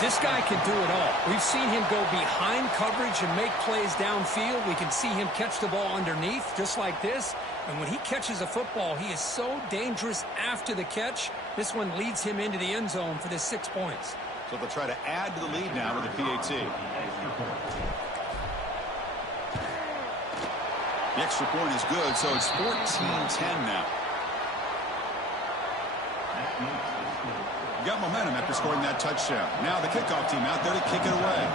This guy can do it all. We've seen him go behind coverage and make plays downfield. We can see him catch the ball underneath, just like this. And when he catches a football, he is so dangerous after the catch. This one leads him into the end zone for the 6 points. So they'll try to add to the lead now with the PAT. The extra point is good, so it's 14-10 now. Got momentum after scoring that touchdown. Now the kickoff team out there to kick it away.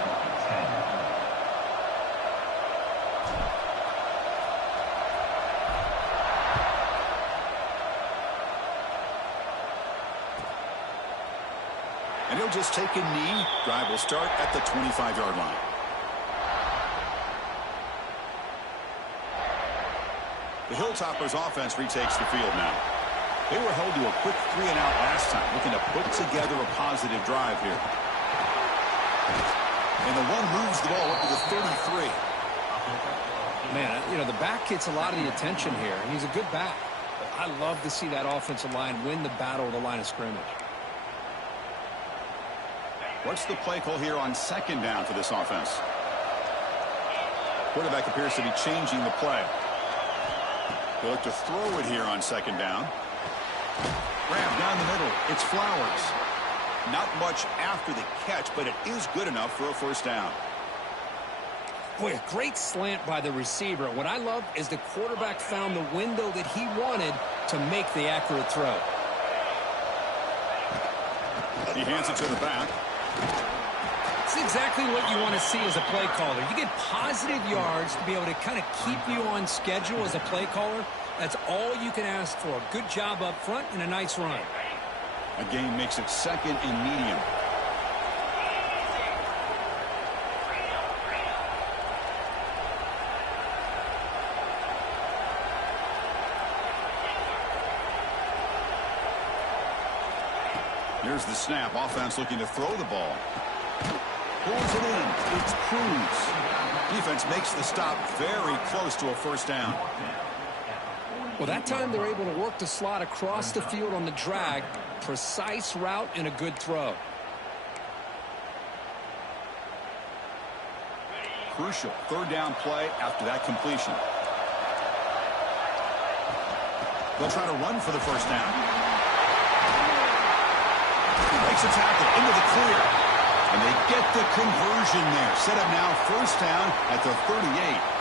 And he'll just take a knee. Drive will start at the 25-yard line. The Hilltoppers offense retakes the field now. They were held to a quick 3-and-out last time, looking to put together a positive drive here. And the one moves the ball up to the 33. Man, you know, the back gets a lot of the attention here, and he's a good back. But I love to see that offensive line win the battle of the line of scrimmage. What's the play call here on second down for this offense? Quarterback appears to be changing the play. They look to throw it here on second down. Grab down the middle. It's Flowers. Not much after the catch, but it is good enough for a first down. Boy, a great slant by the receiver. What I love is the quarterback found the window that he wanted to make the accurate throw. He hands it to the back. It's exactly what you want to see as a play caller. You get positive yards to be able to kind of keep you on schedule as a play caller. That's all you can ask for. Good job up front and a nice run. A gain makes it second and medium. Here's the snap. Offense looking to throw the ball. Pulls it in. It's Cruz. Defense makes the stop very close to a first down. Well, that time they're able to work the slot across the field on the drag. Precise route and a good throw. Crucial third down play after that completion. They'll try to run for the first down. Makes a tackle into the clear. And they get the conversion there. Set up now first down at the 38.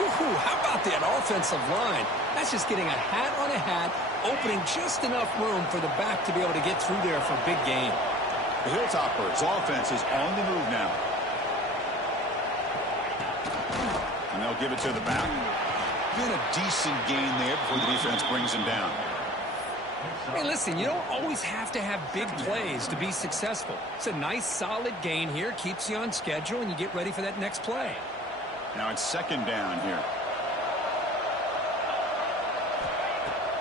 How about that offensive line? That's just getting a hat on a hat, opening just enough room for the back to be able to get through there for a big gain. The Hilltoppers offense is on the move now. And they'll give it to the back. Get a decent gain there before the defense brings him down. Hey, listen, you don't always have to have big plays to be successful. It's a nice, solid gain here. Keeps you on schedule, and you get ready for that next play. Now it's second down here.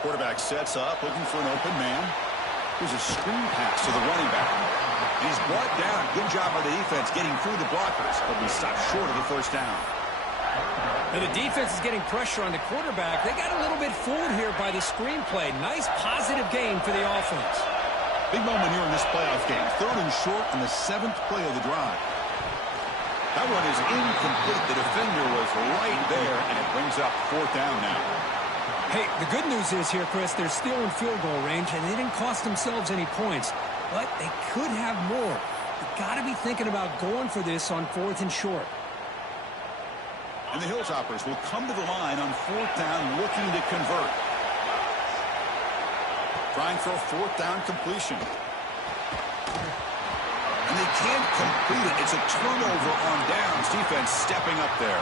Quarterback sets up, looking for an open man. Here's a screen pass to the running back. He's brought down. Good job by the defense getting through the blockers, but we stopped short of the first down. Now the defense is getting pressure on the quarterback. They got a little bit fooled here by the screenplay. Nice positive gain for the offense. Big moment here in this playoff game. Third and short on the 7th play of the drive. That one is incomplete. The defender was right there, and it brings up fourth down now. Hey, the good news is here, Chris, they're still in field goal range, and they didn't cost themselves any points. But they could have more. You got to be thinking about going for this on 4th and short. And the Hilltoppers will come to the line on fourth down, looking to convert. Trying for a fourth down completion. And they can't complete it. It's a turnover on downs. Defense stepping up there.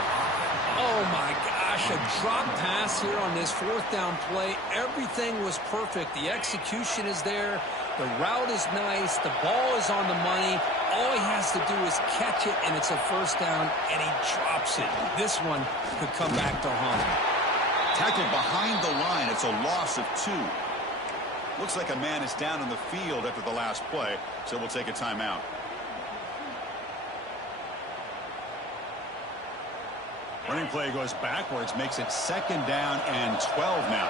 Oh, my gosh, a drop pass here on this fourth down play. Everything was perfect. The execution is there. The route is nice. The ball is on the money. All he has to do is catch it, and it's a first down, and he drops it. This one could come back to haunt him. Tackled behind the line. It's a loss of 2. Looks like a man is down on the field after the last play, so we'll take a timeout. Running play goes backwards, makes it 2nd down and 12 now.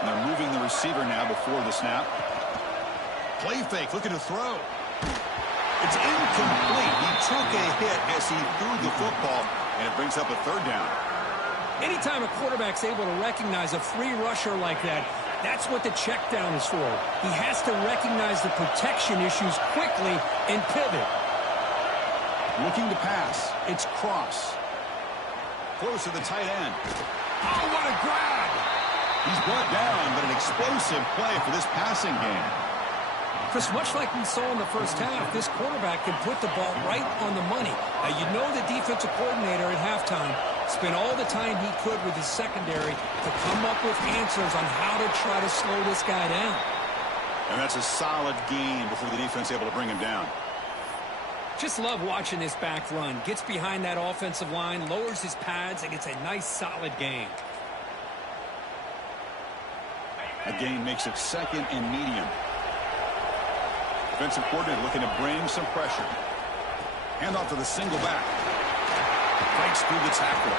And they're moving the receiver now before the snap. Play fake, looking to throw. It's incomplete. He took a hit as he threw the football, and it brings up a 3rd down. Anytime a quarterback's able to recognize a free rusher like that, that's what the check down is for. He has to recognize the protection issues quickly and pivot. Looking to pass. It's Cross. Close to the tight end. Oh, what a grab! He's brought down, but an explosive play for this passing game. Chris, much like we saw in the first half, this quarterback can put the ball right on the money. Now, you know the defensive coordinator at halftime spent all the time he could with his secondary to come up with answers on how to try to slow this guy down. And that's a solid gain before the defense able to bring him down. Just love watching this back run. Gets behind that offensive line, lowers his pads, and gets a nice, solid gain. A gain makes it 2nd and medium. Defensive coordinator looking to bring some pressure. Hand off to the single back. Fights through the tackle.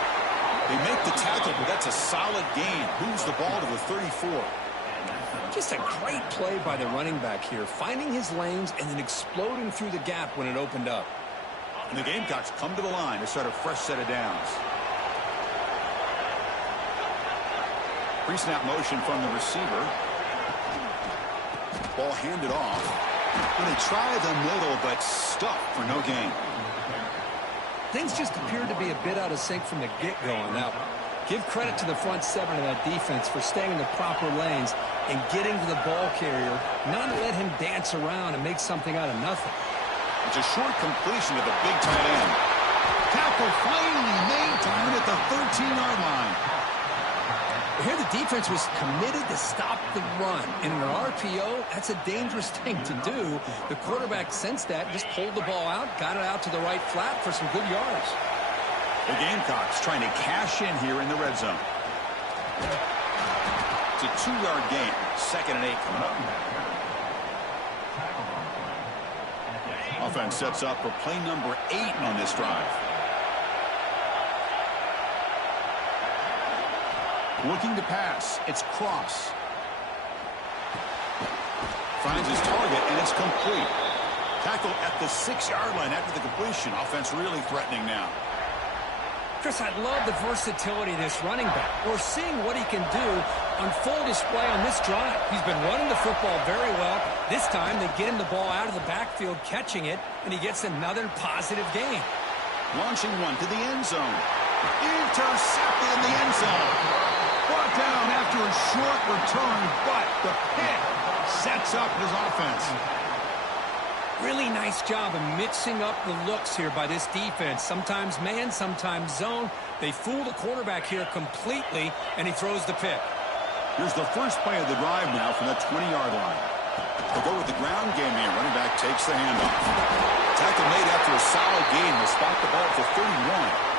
They make the tackle, but that's a solid gain. Moves the ball to the 34. Just a great play by the running back here, finding his lanes and then exploding through the gap when it opened up. And the Gamecocks come to the line to start a fresh set of downs. Pre-snap motion from the receiver. Ball handed off. And they try the middle, but stuffed for no gain. Things just appeared to be a bit out of sync from the get-go on that one. Give credit to the front 7 of that defense for staying in the proper lanes and getting to the ball carrier, not to let him dance around and make something out of nothing. It's a short completion to the big tight end. Tackle finally made to win at the 13-yard line. Here the defense was committed to stop the run. In an RPO, that's a dangerous thing to do. The quarterback sensed that, just pulled the ball out, got it out to the right flat for some good yards. The Gamecocks trying to cash in here in the red zone. It's a 2-yard gain. 2nd and 8 coming up. Offense sets up for play number 8 on this drive. Looking to pass. It's Cross. Finds his target, and it's complete. Tackle at the 6-yard line after the completion. Offense really threatening now. Chris, I love the versatility of this running back. We're seeing what he can do on full display on this drive. He's been running the football very well. This time, they get him the ball out of the backfield, catching it, and he gets another positive gain. Launching one to the end zone. Intercepted in the end zone. Brought down after a short return, but the pick sets up his offense. Really nice job of mixing up the looks here by this defense. Sometimes man, sometimes zone. They fool the quarterback here completely, and he throws the pick. Here's the first play of the drive now from the 20-yard line. They'll go with the ground game here. Running back takes the handoff. Tackle made after a solid gain. Will spot the ball for 31.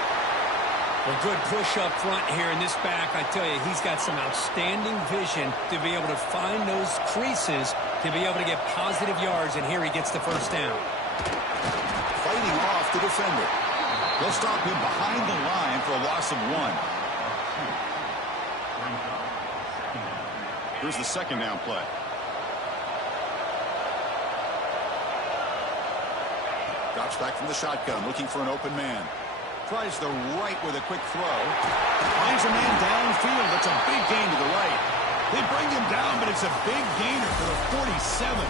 A good push up front here in this back. I tell you, he's got some outstanding vision to be able to find those creases to be able to get positive yards, and here he gets the first down. Fighting off the defender. They'll stop him behind the line for a loss of 1. Here's the 2nd down play. Drops back from the shotgun, looking for an open man. Tries the right with a quick throw. Finds a man downfield. That's a big gain to the right. They bring him down, but it's a big gainer for the 47.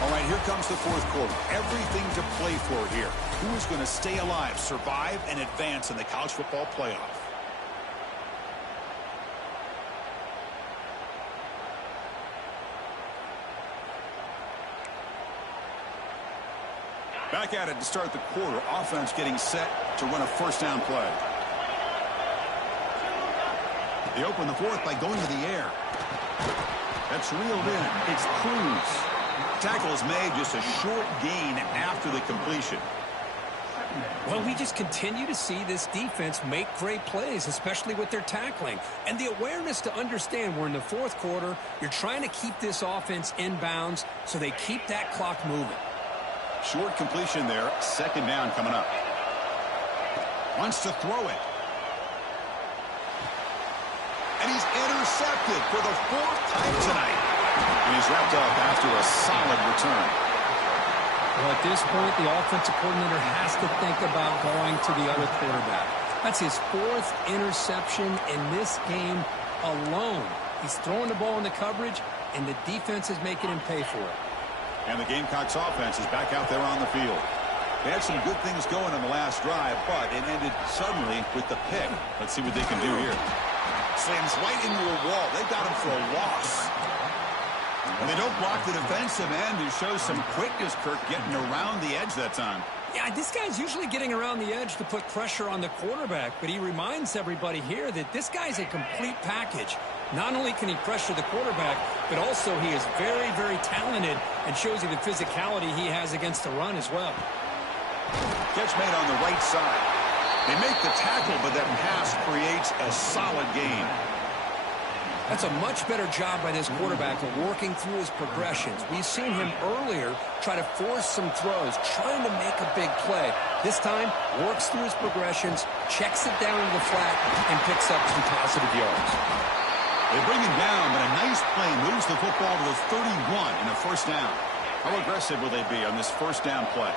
All right, here comes the fourth quarter. Everything to play for here. Who is going to stay alive, survive, and advance in the college football playoff? Back at it to start the quarter. Offense getting set to run a first down play. They open the fourth by going to the air. That's reeled in. It's Cruz. Tackle is made, just a short gain after the completion. Well, we just continue to see this defense make great plays, especially with their tackling. And the awareness to understand we're in the fourth quarter, you're trying to keep this offense in bounds so they keep that clock moving. Short completion there. Second down coming up. Wants to throw it. And he's intercepted for the fourth time tonight. And he's wrapped up after a solid return. Well, at this point, the offensive coordinator has to think about going to the other quarterback. That's his fourth interception in this game alone. He's throwing the ball in the coverage, and the defense is making him pay for it. And the Gamecocks offense is back out there on the field. They had some good things going on the last drive, but it ended suddenly with the pick. Let's see what they can do here. Slams right into a wall. They got him for a loss. And they don't block the defensive end. It shows some quickness, Kirk, getting around the edge that time. Yeah, this guy's usually getting around the edge to put pressure on the quarterback, but he reminds everybody here that this guy's a complete package. Not only can he pressure the quarterback, but also he is very, very talented and shows you the physicality he has against the run as well. Catch made on the right side. They make the tackle, but that pass creates a solid gain. That's a much better job by this quarterback of working through his progressions. We've seen him earlier try to force some throws, trying to make a big play. This time, works through his progressions, checks it down to the flat, and picks up some positive yards. They bring him down, but a nice play moves the football to the 31 and a first down. How aggressive will they be on this first down play?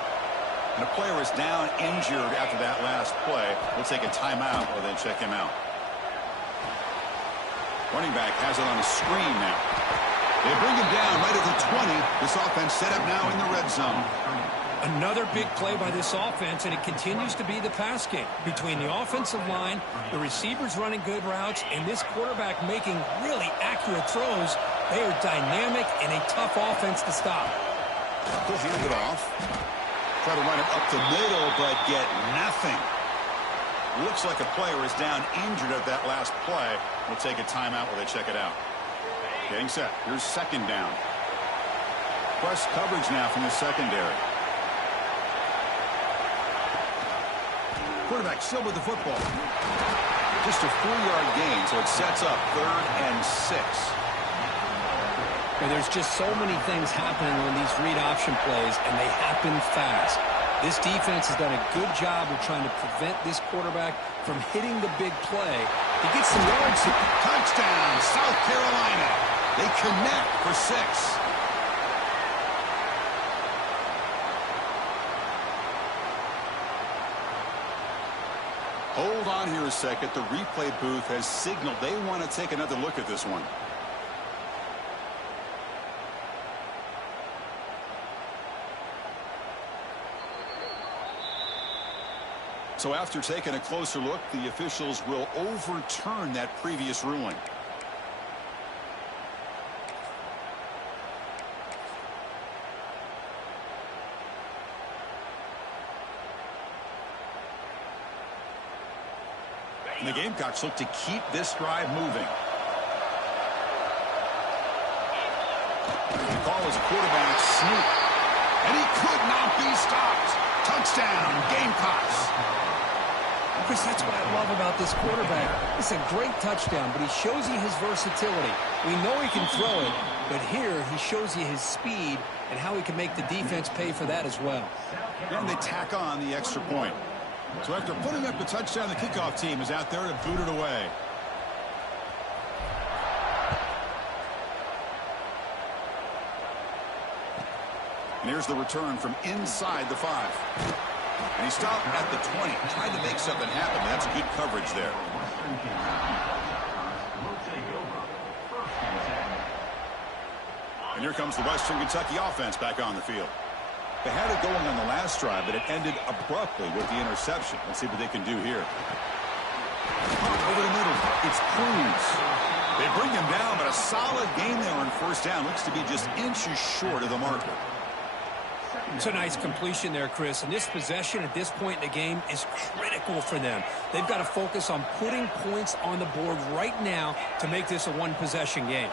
And a player is down injured after that last play. We'll take a timeout or then check him out. Running back has it on a screen now. They bring him down right at the 20. This offense set up now in the red zone. Another big play by this offense, and it continues to be the pass game. Between the offensive line, the receivers running good routes, and this quarterback making really accurate throws, they are dynamic and a tough offense to stop. They'll hand it off. Try to run it up the middle, but get nothing. Looks like a player is down injured at that last play. We'll take a timeout while they check it out. Getting set. Here's second down. Press coverage now from the secondary. Quarterback still with the football. Just a 4-yard gain, so it sets up 3rd and 6. And there's just so many things happening on these read option plays, and they happen fast. This defense has done a good job of trying to prevent this quarterback from hitting the big play. He gets some yards. Touchdown, South Carolina. They connect for 6. Hold on here a second. The replay booth has signaled they want to take another look at this one. So after taking a closer look, the officials will overturn that previous ruling. And the Gamecocks look to keep this drive moving. The call is a quarterback sneak. And he could not be stopped. Touchdown, Gamecocks. Chris, that's what I love about this quarterback. It's a great touchdown, but he shows you his versatility. We know he can throw it, but here he shows you his speed and how he can make the defense pay for that as well. And they tack on the extra point. So after putting up the touchdown, the kickoff team is out there to boot it away. And here's the return from inside the 5. And he stopped at the 20, trying to make something happen. That's good coverage there. And here comes the Western Kentucky offense back on the field. They had it going on the last drive, but it ended abruptly with the interception. Let's see what they can do here. Over the middle, it's Cruz. They bring him down, but a solid gain there on first down. Looks to be just inches short of the marker. It's a nice completion there, Chris. And this possession at this point in the game is critical for them. They've got to focus on putting points on the board right now to make this a one-possession game.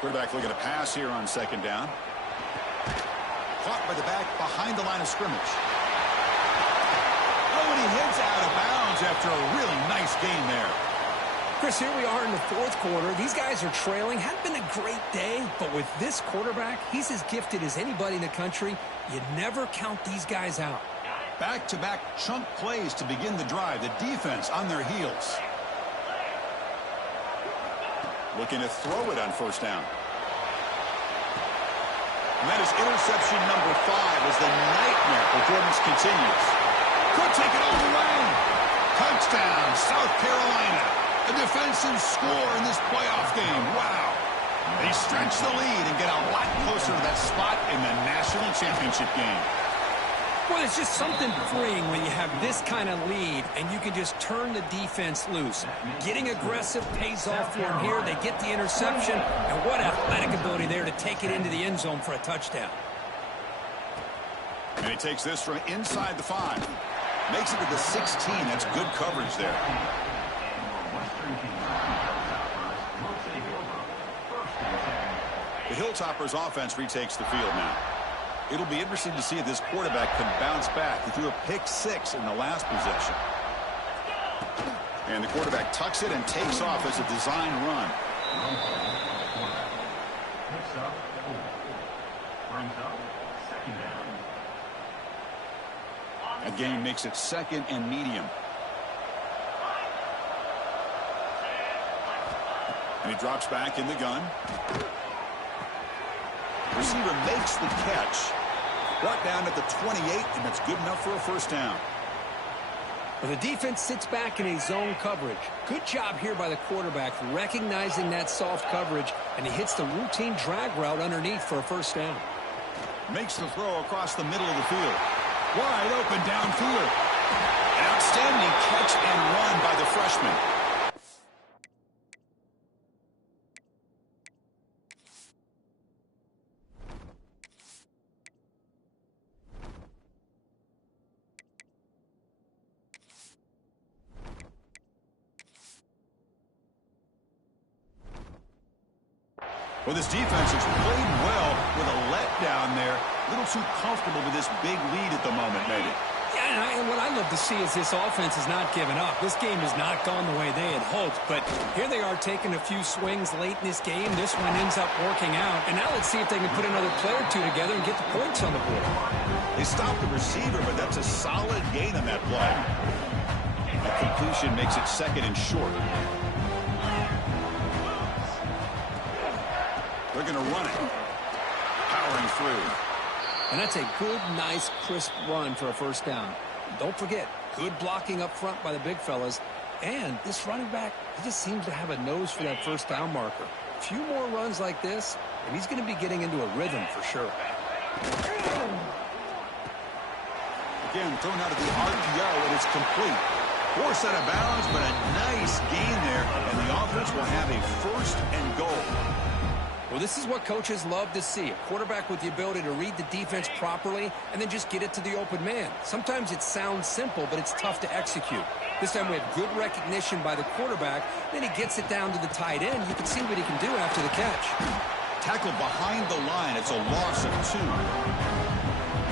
Quarterback looking to pass here on second down. Caught by the back behind the line of scrimmage. Oh, and he hits out of bounds after a really nice gain there. Chris, here we are in the fourth quarter. These guys are trailing. Hadn't been a great day, but with this quarterback, he's as gifted as anybody in the country. You never count these guys out. Back-to-back chunk plays to begin the drive. The defense on their heels. Looking to throw it on first down. And that is interception number 5 as the nightmare performance continues. Could take it all the way. Touchdown, South Carolina. A defensive score in this playoff game. Wow. They stretch the lead and get a lot closer to that spot in the national championship game. Well, it's just something freeing when you have this kind of lead and you can just turn the defense loose. Getting aggressive pays off for them here. They get the interception, and what athletic ability there to take it into the end zone for a touchdown. And he takes this from inside the 5. Makes it to the 16. That's good coverage there. The Hilltoppers offense retakes the field now. It'll be interesting to see if this quarterback can bounce back. He threw a pick 6 in the last possession. And the quarterback tucks it and takes off as a design run. A gain makes it second and medium. And he drops back in the gun. Receiver makes the catch. Brought down at the 28, and that's good enough for a first down. Well, the defense sits back in a zone coverage. Good job here by the quarterback recognizing that soft coverage, and he hits the routine drag route underneath for a first down. Makes the throw across the middle of the field. Wide open downfield. An outstanding catch and run by the freshman. Well, this defense has played well with a letdown there. A little too comfortable with this big lead at the moment, maybe. Yeah, and what I love to see is this offense is not giving up. This game has not gone the way they had hoped, but here they are taking a few swings late in this game. This one ends up working out, and now let's see if they can put another play or two together and get the points on the board. They stopped the receiver, but that's a solid gain on that play. The completion makes it second and short. They're going to run it. Powering through. And that's a good, nice, crisp run for a first down. Don't forget, good blocking up front by the big fellas. And this running back, he just seems to have a nose for that first down marker. A few more runs like this, and he's going to be getting into a rhythm for sure. Again, thrown out of the RPO, and it's complete. Forced out of bounds, but a nice gain there, and the offense will have a first and goal. Well, this is what coaches love to see. A quarterback with the ability to read the defense properly and then just get it to the open man. Sometimes it sounds simple, but it's tough to execute. This time we have good recognition by the quarterback. Then he gets it down to the tight end. You can see what he can do after the catch. Tackled behind the line. It's a loss of 2.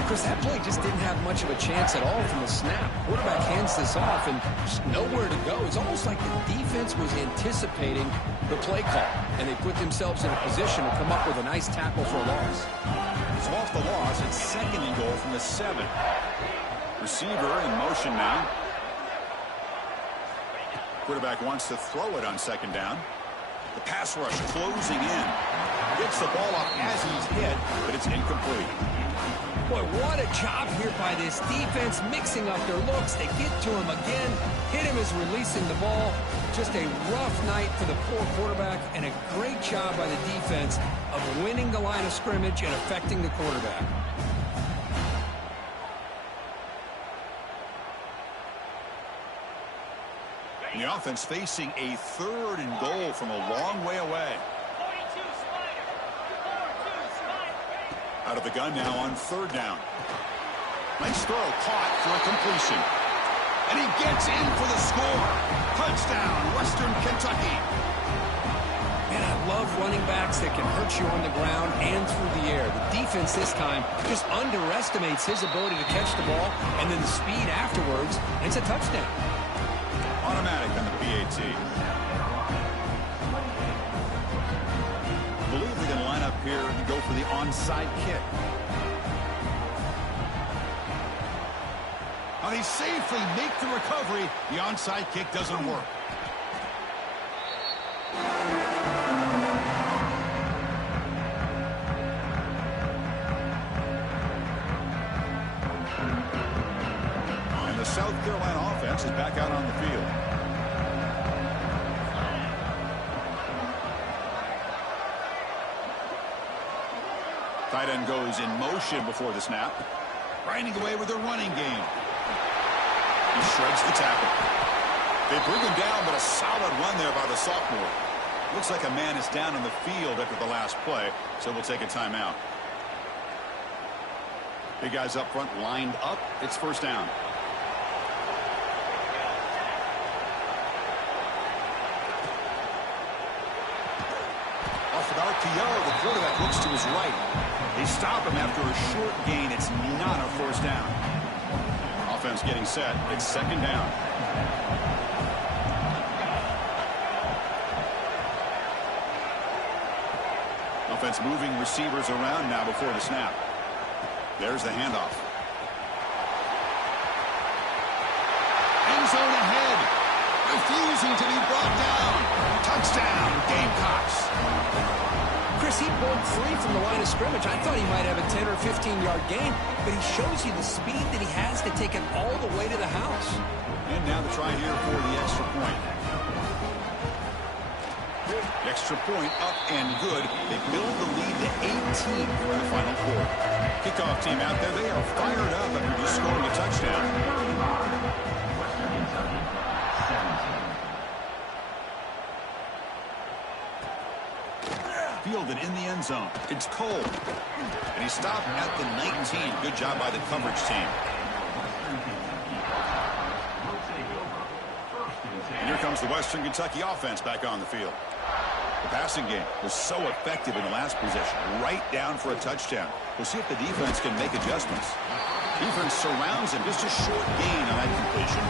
Chris, that play just didn't have much of a chance at all from the snap. Quarterback hands this off and just nowhere to go. It's almost like the defense was anticipating the play call, and they put themselves in a position to come up with a nice tackle for a loss. He's off the loss. It's second and goal from the 7. Receiver in motion now. Quarterback wants to throw it on second down. The pass rush closing in. Gets the ball up as he's hit, but it's incomplete. Boy, what a job here by this defense, mixing up their looks. They get to him again, hit him as releasing the ball. Just a rough night for the poor quarterback, and a great job by the defense of winning the line of scrimmage and affecting the quarterback. And the offense facing a third and goal from a long way away. Out of the gun now on third down. Nice throw, caught for a completion. And he gets in for the score. Touchdown, Western Kentucky. Man, I love running backs that can hurt you on the ground and through the air. The defense this time just underestimates his ability to catch the ball, and then the speed afterwards, and it's a touchdown. Automatic on the PAT. I believe they're going to line up here and go for the onside kick. Now they safely make the recovery. The onside kick doesn't work. And the South Carolina offense is back out on the field. Tight end goes in motion before the snap. Grinding away with their running game. He shreds the tackle. They bring him down, but a solid run there by the sophomore. Looks like a man is down on the field after the last play, so we'll take a timeout. Big guys up front lined up. It's first down. Off an RPO, the quarterback looks to his right. They stop him after a short gain. It's not a first down. Offense getting set. It's second down. Offense moving receivers around now before the snap. There's the handoff. End zone ahead. Refusing to be brought down. Touchdown, Gamecocks. Chris, he broke free from the line of scrimmage. I thought he might have a 10 or 15-yard gain, but he shows you the speed that he has to take it all the way to the house. And now the try here for the extra point. Extra point up and good. They build the lead to 18 here in the final quarter. Kickoff team out there. They are fired up after just scoring a touchdown. Western Kentucky, 17. Fielded in the end zone. It's Cole. And he stopped at the 19. Good job by the coverage team. And here comes the Western Kentucky offense back on the field. The passing game was so effective in the last possession. Right down for a touchdown. We'll see if the defense can make adjustments. Defense surrounds him. Just a short gain on that completion.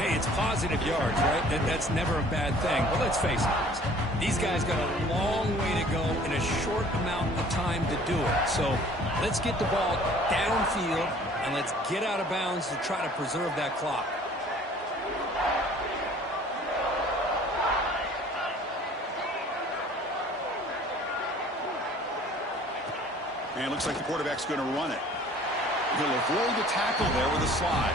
Hey, it's positive yards, right? That's never a bad thing. But let's face it. These guys got a long way to go in a short amount of time to do it. So let's get the ball downfield and let's get out of bounds to try to preserve that clock. And it looks like the quarterback's going to run it. He'll avoid the tackle there with a slide.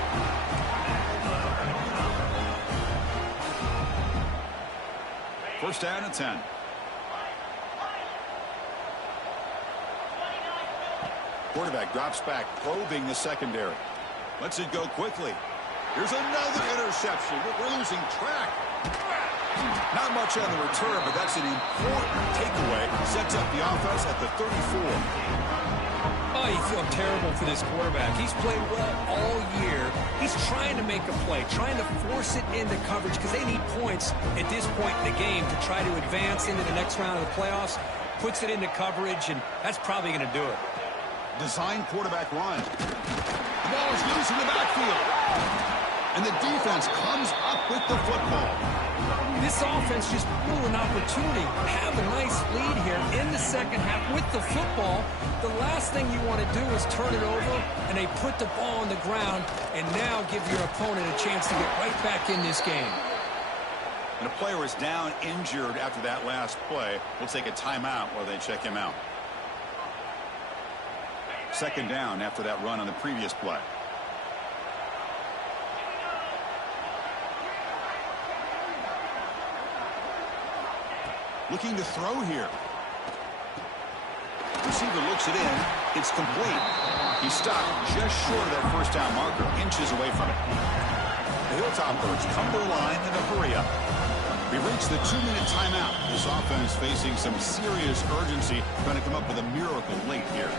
First down and 10. Quarterback drops back, probing the secondary. Lets it go quickly. Here's another interception. We're losing track. Not much on the return, but that's an important takeaway. Sets up the offense at the 34. Oh, you feel terrible for this quarterback. He's played well all year. He's trying to make a play, trying to force it into coverage because they need points at this point in the game to try to advance into the next round of the playoffs. Puts it into coverage, and that's probably going to do it. Design quarterback run. The ball is loose in the backfield. And the defense comes up with the football. This offense just blew an opportunity. Have a nice lead here in the second half with the football. The last thing you want to do is turn it over, and they put the ball on the ground and now give your opponent a chance to get right back in this game. And a player is down injured after that last play. We'll take a timeout while they check him out. Second down after that run on the previous play. Looking to throw here. Receiver looks it in. It's complete. He stopped just short of that first down marker, inches away from it. The Hilltoppers come to the line in a hurry up. We've reached the 2-minute timeout. This offense facing some serious urgency, trying to come up with a miracle late here.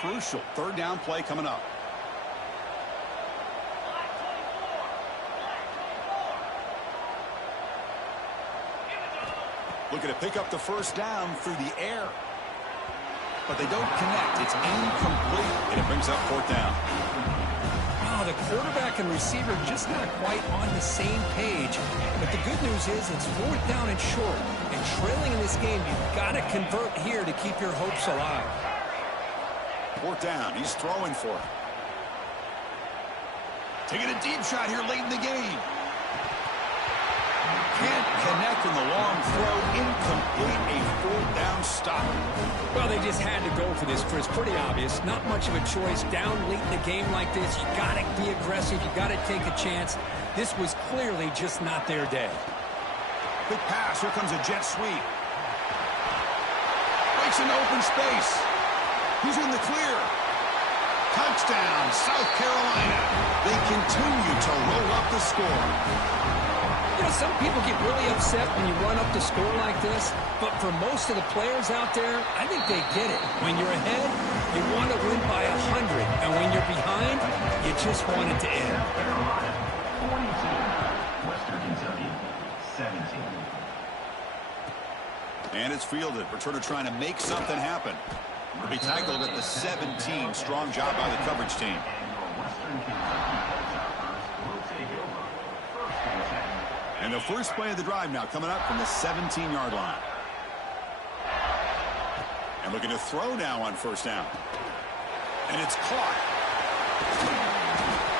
Crucial third down play coming up. Looking to pick up the first down through the air. But they don't connect. It's incomplete, and it brings up fourth down. Oh, the quarterback and receiver just not quite on the same page. But the good news is it's fourth down and short. And trailing in this game, you've got to convert here to keep your hopes alive. Fourth down. He's throwing for it. Taking a deep shot here late in the game. Can't connect in the long throw. Incomplete. A fourth down stop. Well, they just had to go for this, Chris. Pretty obvious. Not much of a choice. Down late in the game like this, you got to be aggressive. You got to take a chance. This was clearly just not their day. Big pass. Here comes a jet sweep. Breaks into open space. He's in the clear. Touchdown, South Carolina. They continue to roll up the score. You know, some people get really upset when you run up the score like this, but for most of the players out there, I think they get it. When you're ahead, you want to win by 100, and when you're behind, you just want it to end. Carolina, 42. Western Kentucky, 17. And it's fielded. Returner trying to make something happen. To be tackled at the 17. Strong job by the coverage team. And the first play of the drive now coming up from the 17-yard line. And looking to throw now on first down. And it's caught.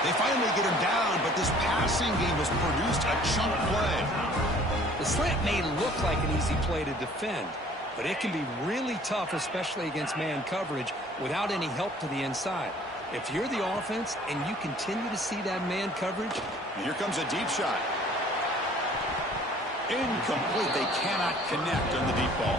They finally get him down, but this passing game has produced a chunk play. The slant may look like an easy play to defend, but it can be really tough, especially against man coverage, without any help to the inside. If you're the offense and you continue to see that man coverage. And here comes a deep shot. Incomplete. They cannot connect on the deep ball.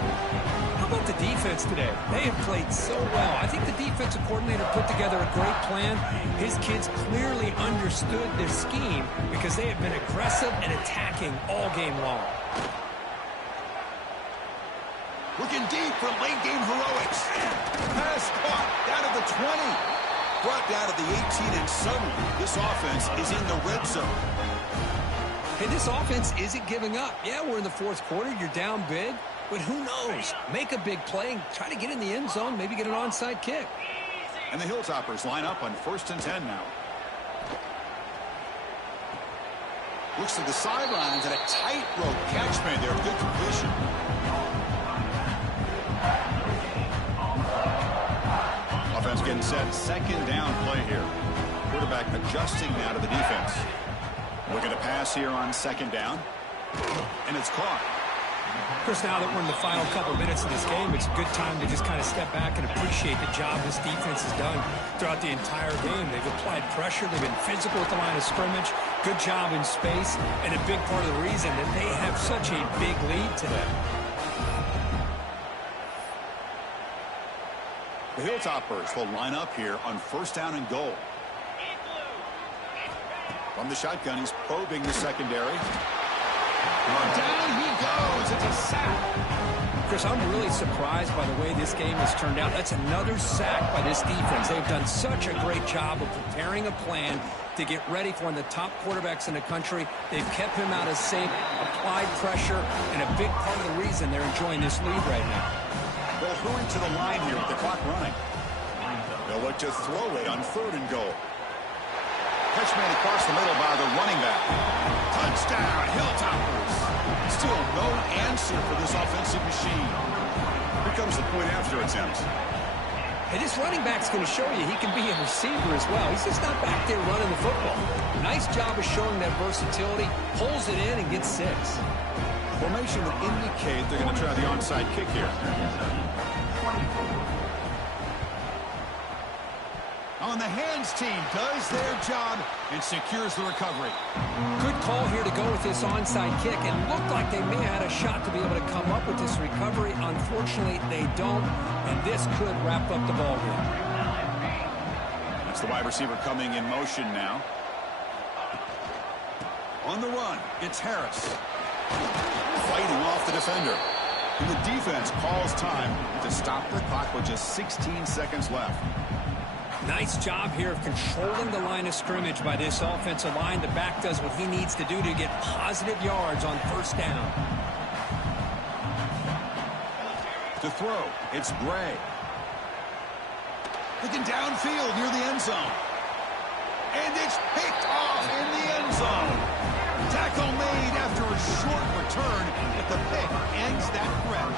How about the defense today? They have played so well. I think the defensive coordinator put together a great plan. His kids clearly understood their scheme because they have been aggressive and attacking all game long. Looking deep for late game heroics. Pass caught down at the 20. Brought down at the 18, and suddenly this offense is in the red zone. Hey, this offense isn't giving up. Yeah, we're in the fourth quarter. You're down big. But who knows? Make a big play and try to get in the end zone, maybe get an onside kick. And the Hilltoppers line up on 1st and 10 now. Looks to the sidelines and a tightrope catch made there. Good completion. Offense getting set. Second down play here. Quarterback adjusting now to the defense. Looking to pass here on second down. And it's caught. Chris, now that we're in the final couple minutes of this game, it's a good time to just kind of step back and appreciate the job this defense has done throughout the entire game. They've applied pressure. They've been physical at the line of scrimmage. Good job in space. And a big part of the reason that they have such a big lead today. The Hilltoppers will line up here on first down and goal. From the shotgun, he's probing the secondary. Down he goes. It's a sack. Chris, I'm really surprised by the way this game has turned out. That's another sack by this defense. They've done such a great job of preparing a plan to get ready for one of the top quarterbacks in the country. They've kept him out of sync, applied pressure, and a big part of the reason they're enjoying this lead right now. They'll hurry to the line here with the clock running. They'll look to throw it on 3rd and goal. Catch made across the middle by the running back. Touchdown, Hilltoppers. Still no answer for this offensive machine. Here comes the point after attempt. Hey, this running back's going to show you he can be a receiver as well. He's just not back there running the football. Nice job of showing that versatility. Pulls it in and gets 6. Formation would indicate they're going to try the onside kick here. On the hands team does their job and secures the recovery. Good call here to go with this onside kick. It looked like they may have had a shot to be able to come up with this recovery. Unfortunately, they don't, and this could wrap up the ball game. It's the wide receiver coming in motion now. On the run, it's Harris. Fighting off the defender. And the defense calls time to stop the clock with just 16 seconds left. Nice job here of controlling the line of scrimmage by this offensive line. The back does what he needs to do to get positive yards on first down. To throw, it's Bray. Looking downfield near the end zone. And it's picked off in the end zone. Tackle made after a short return, but the pick ends that threat.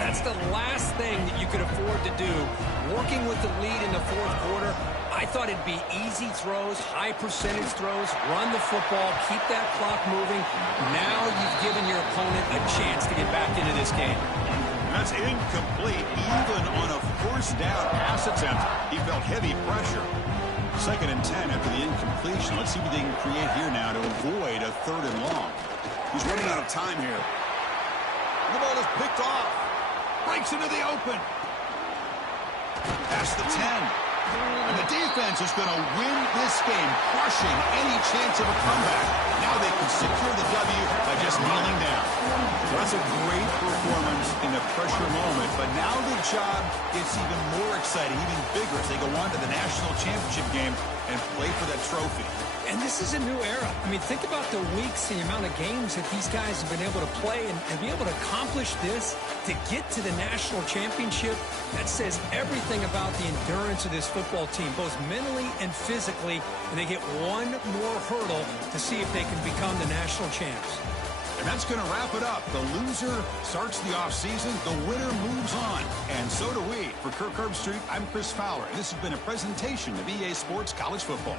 That's the last thing that you could afford to do. Working with the lead in the fourth quarter, I thought it'd be easy throws, high percentage throws, run the football, keep that clock moving. Now you've given your opponent a chance to get back into this game. That's incomplete, even on a first down pass attempt. He felt heavy pressure. 2nd and 10 after the incompletion. Let's see what they can create here now to avoid a 3rd and long. He's running out of time here. The ball is picked off. Breaks into the open. Past the 10. And the defense is going to win this game, crushing any chance of a comeback. Now they can secure the W by just kneeling down. Well, that's a great performance in a pressure moment, but now the job gets even more exciting, even bigger as they go on to the national championship game and play for that trophy. And this is a new era. I mean, think about the weeks, the amount of games that these guys have been able to play and be able to accomplish this, to get to the national championship. That says everything about the endurance of this football team, both mentally and physically. And they get one more hurdle to see if they can become the national champs. And that's going to wrap it up. The loser starts the offseason. The winner moves on. And so do we. For Kirk Herbstreit, I'm Chris Fowler. And this has been a presentation of EA Sports College Football.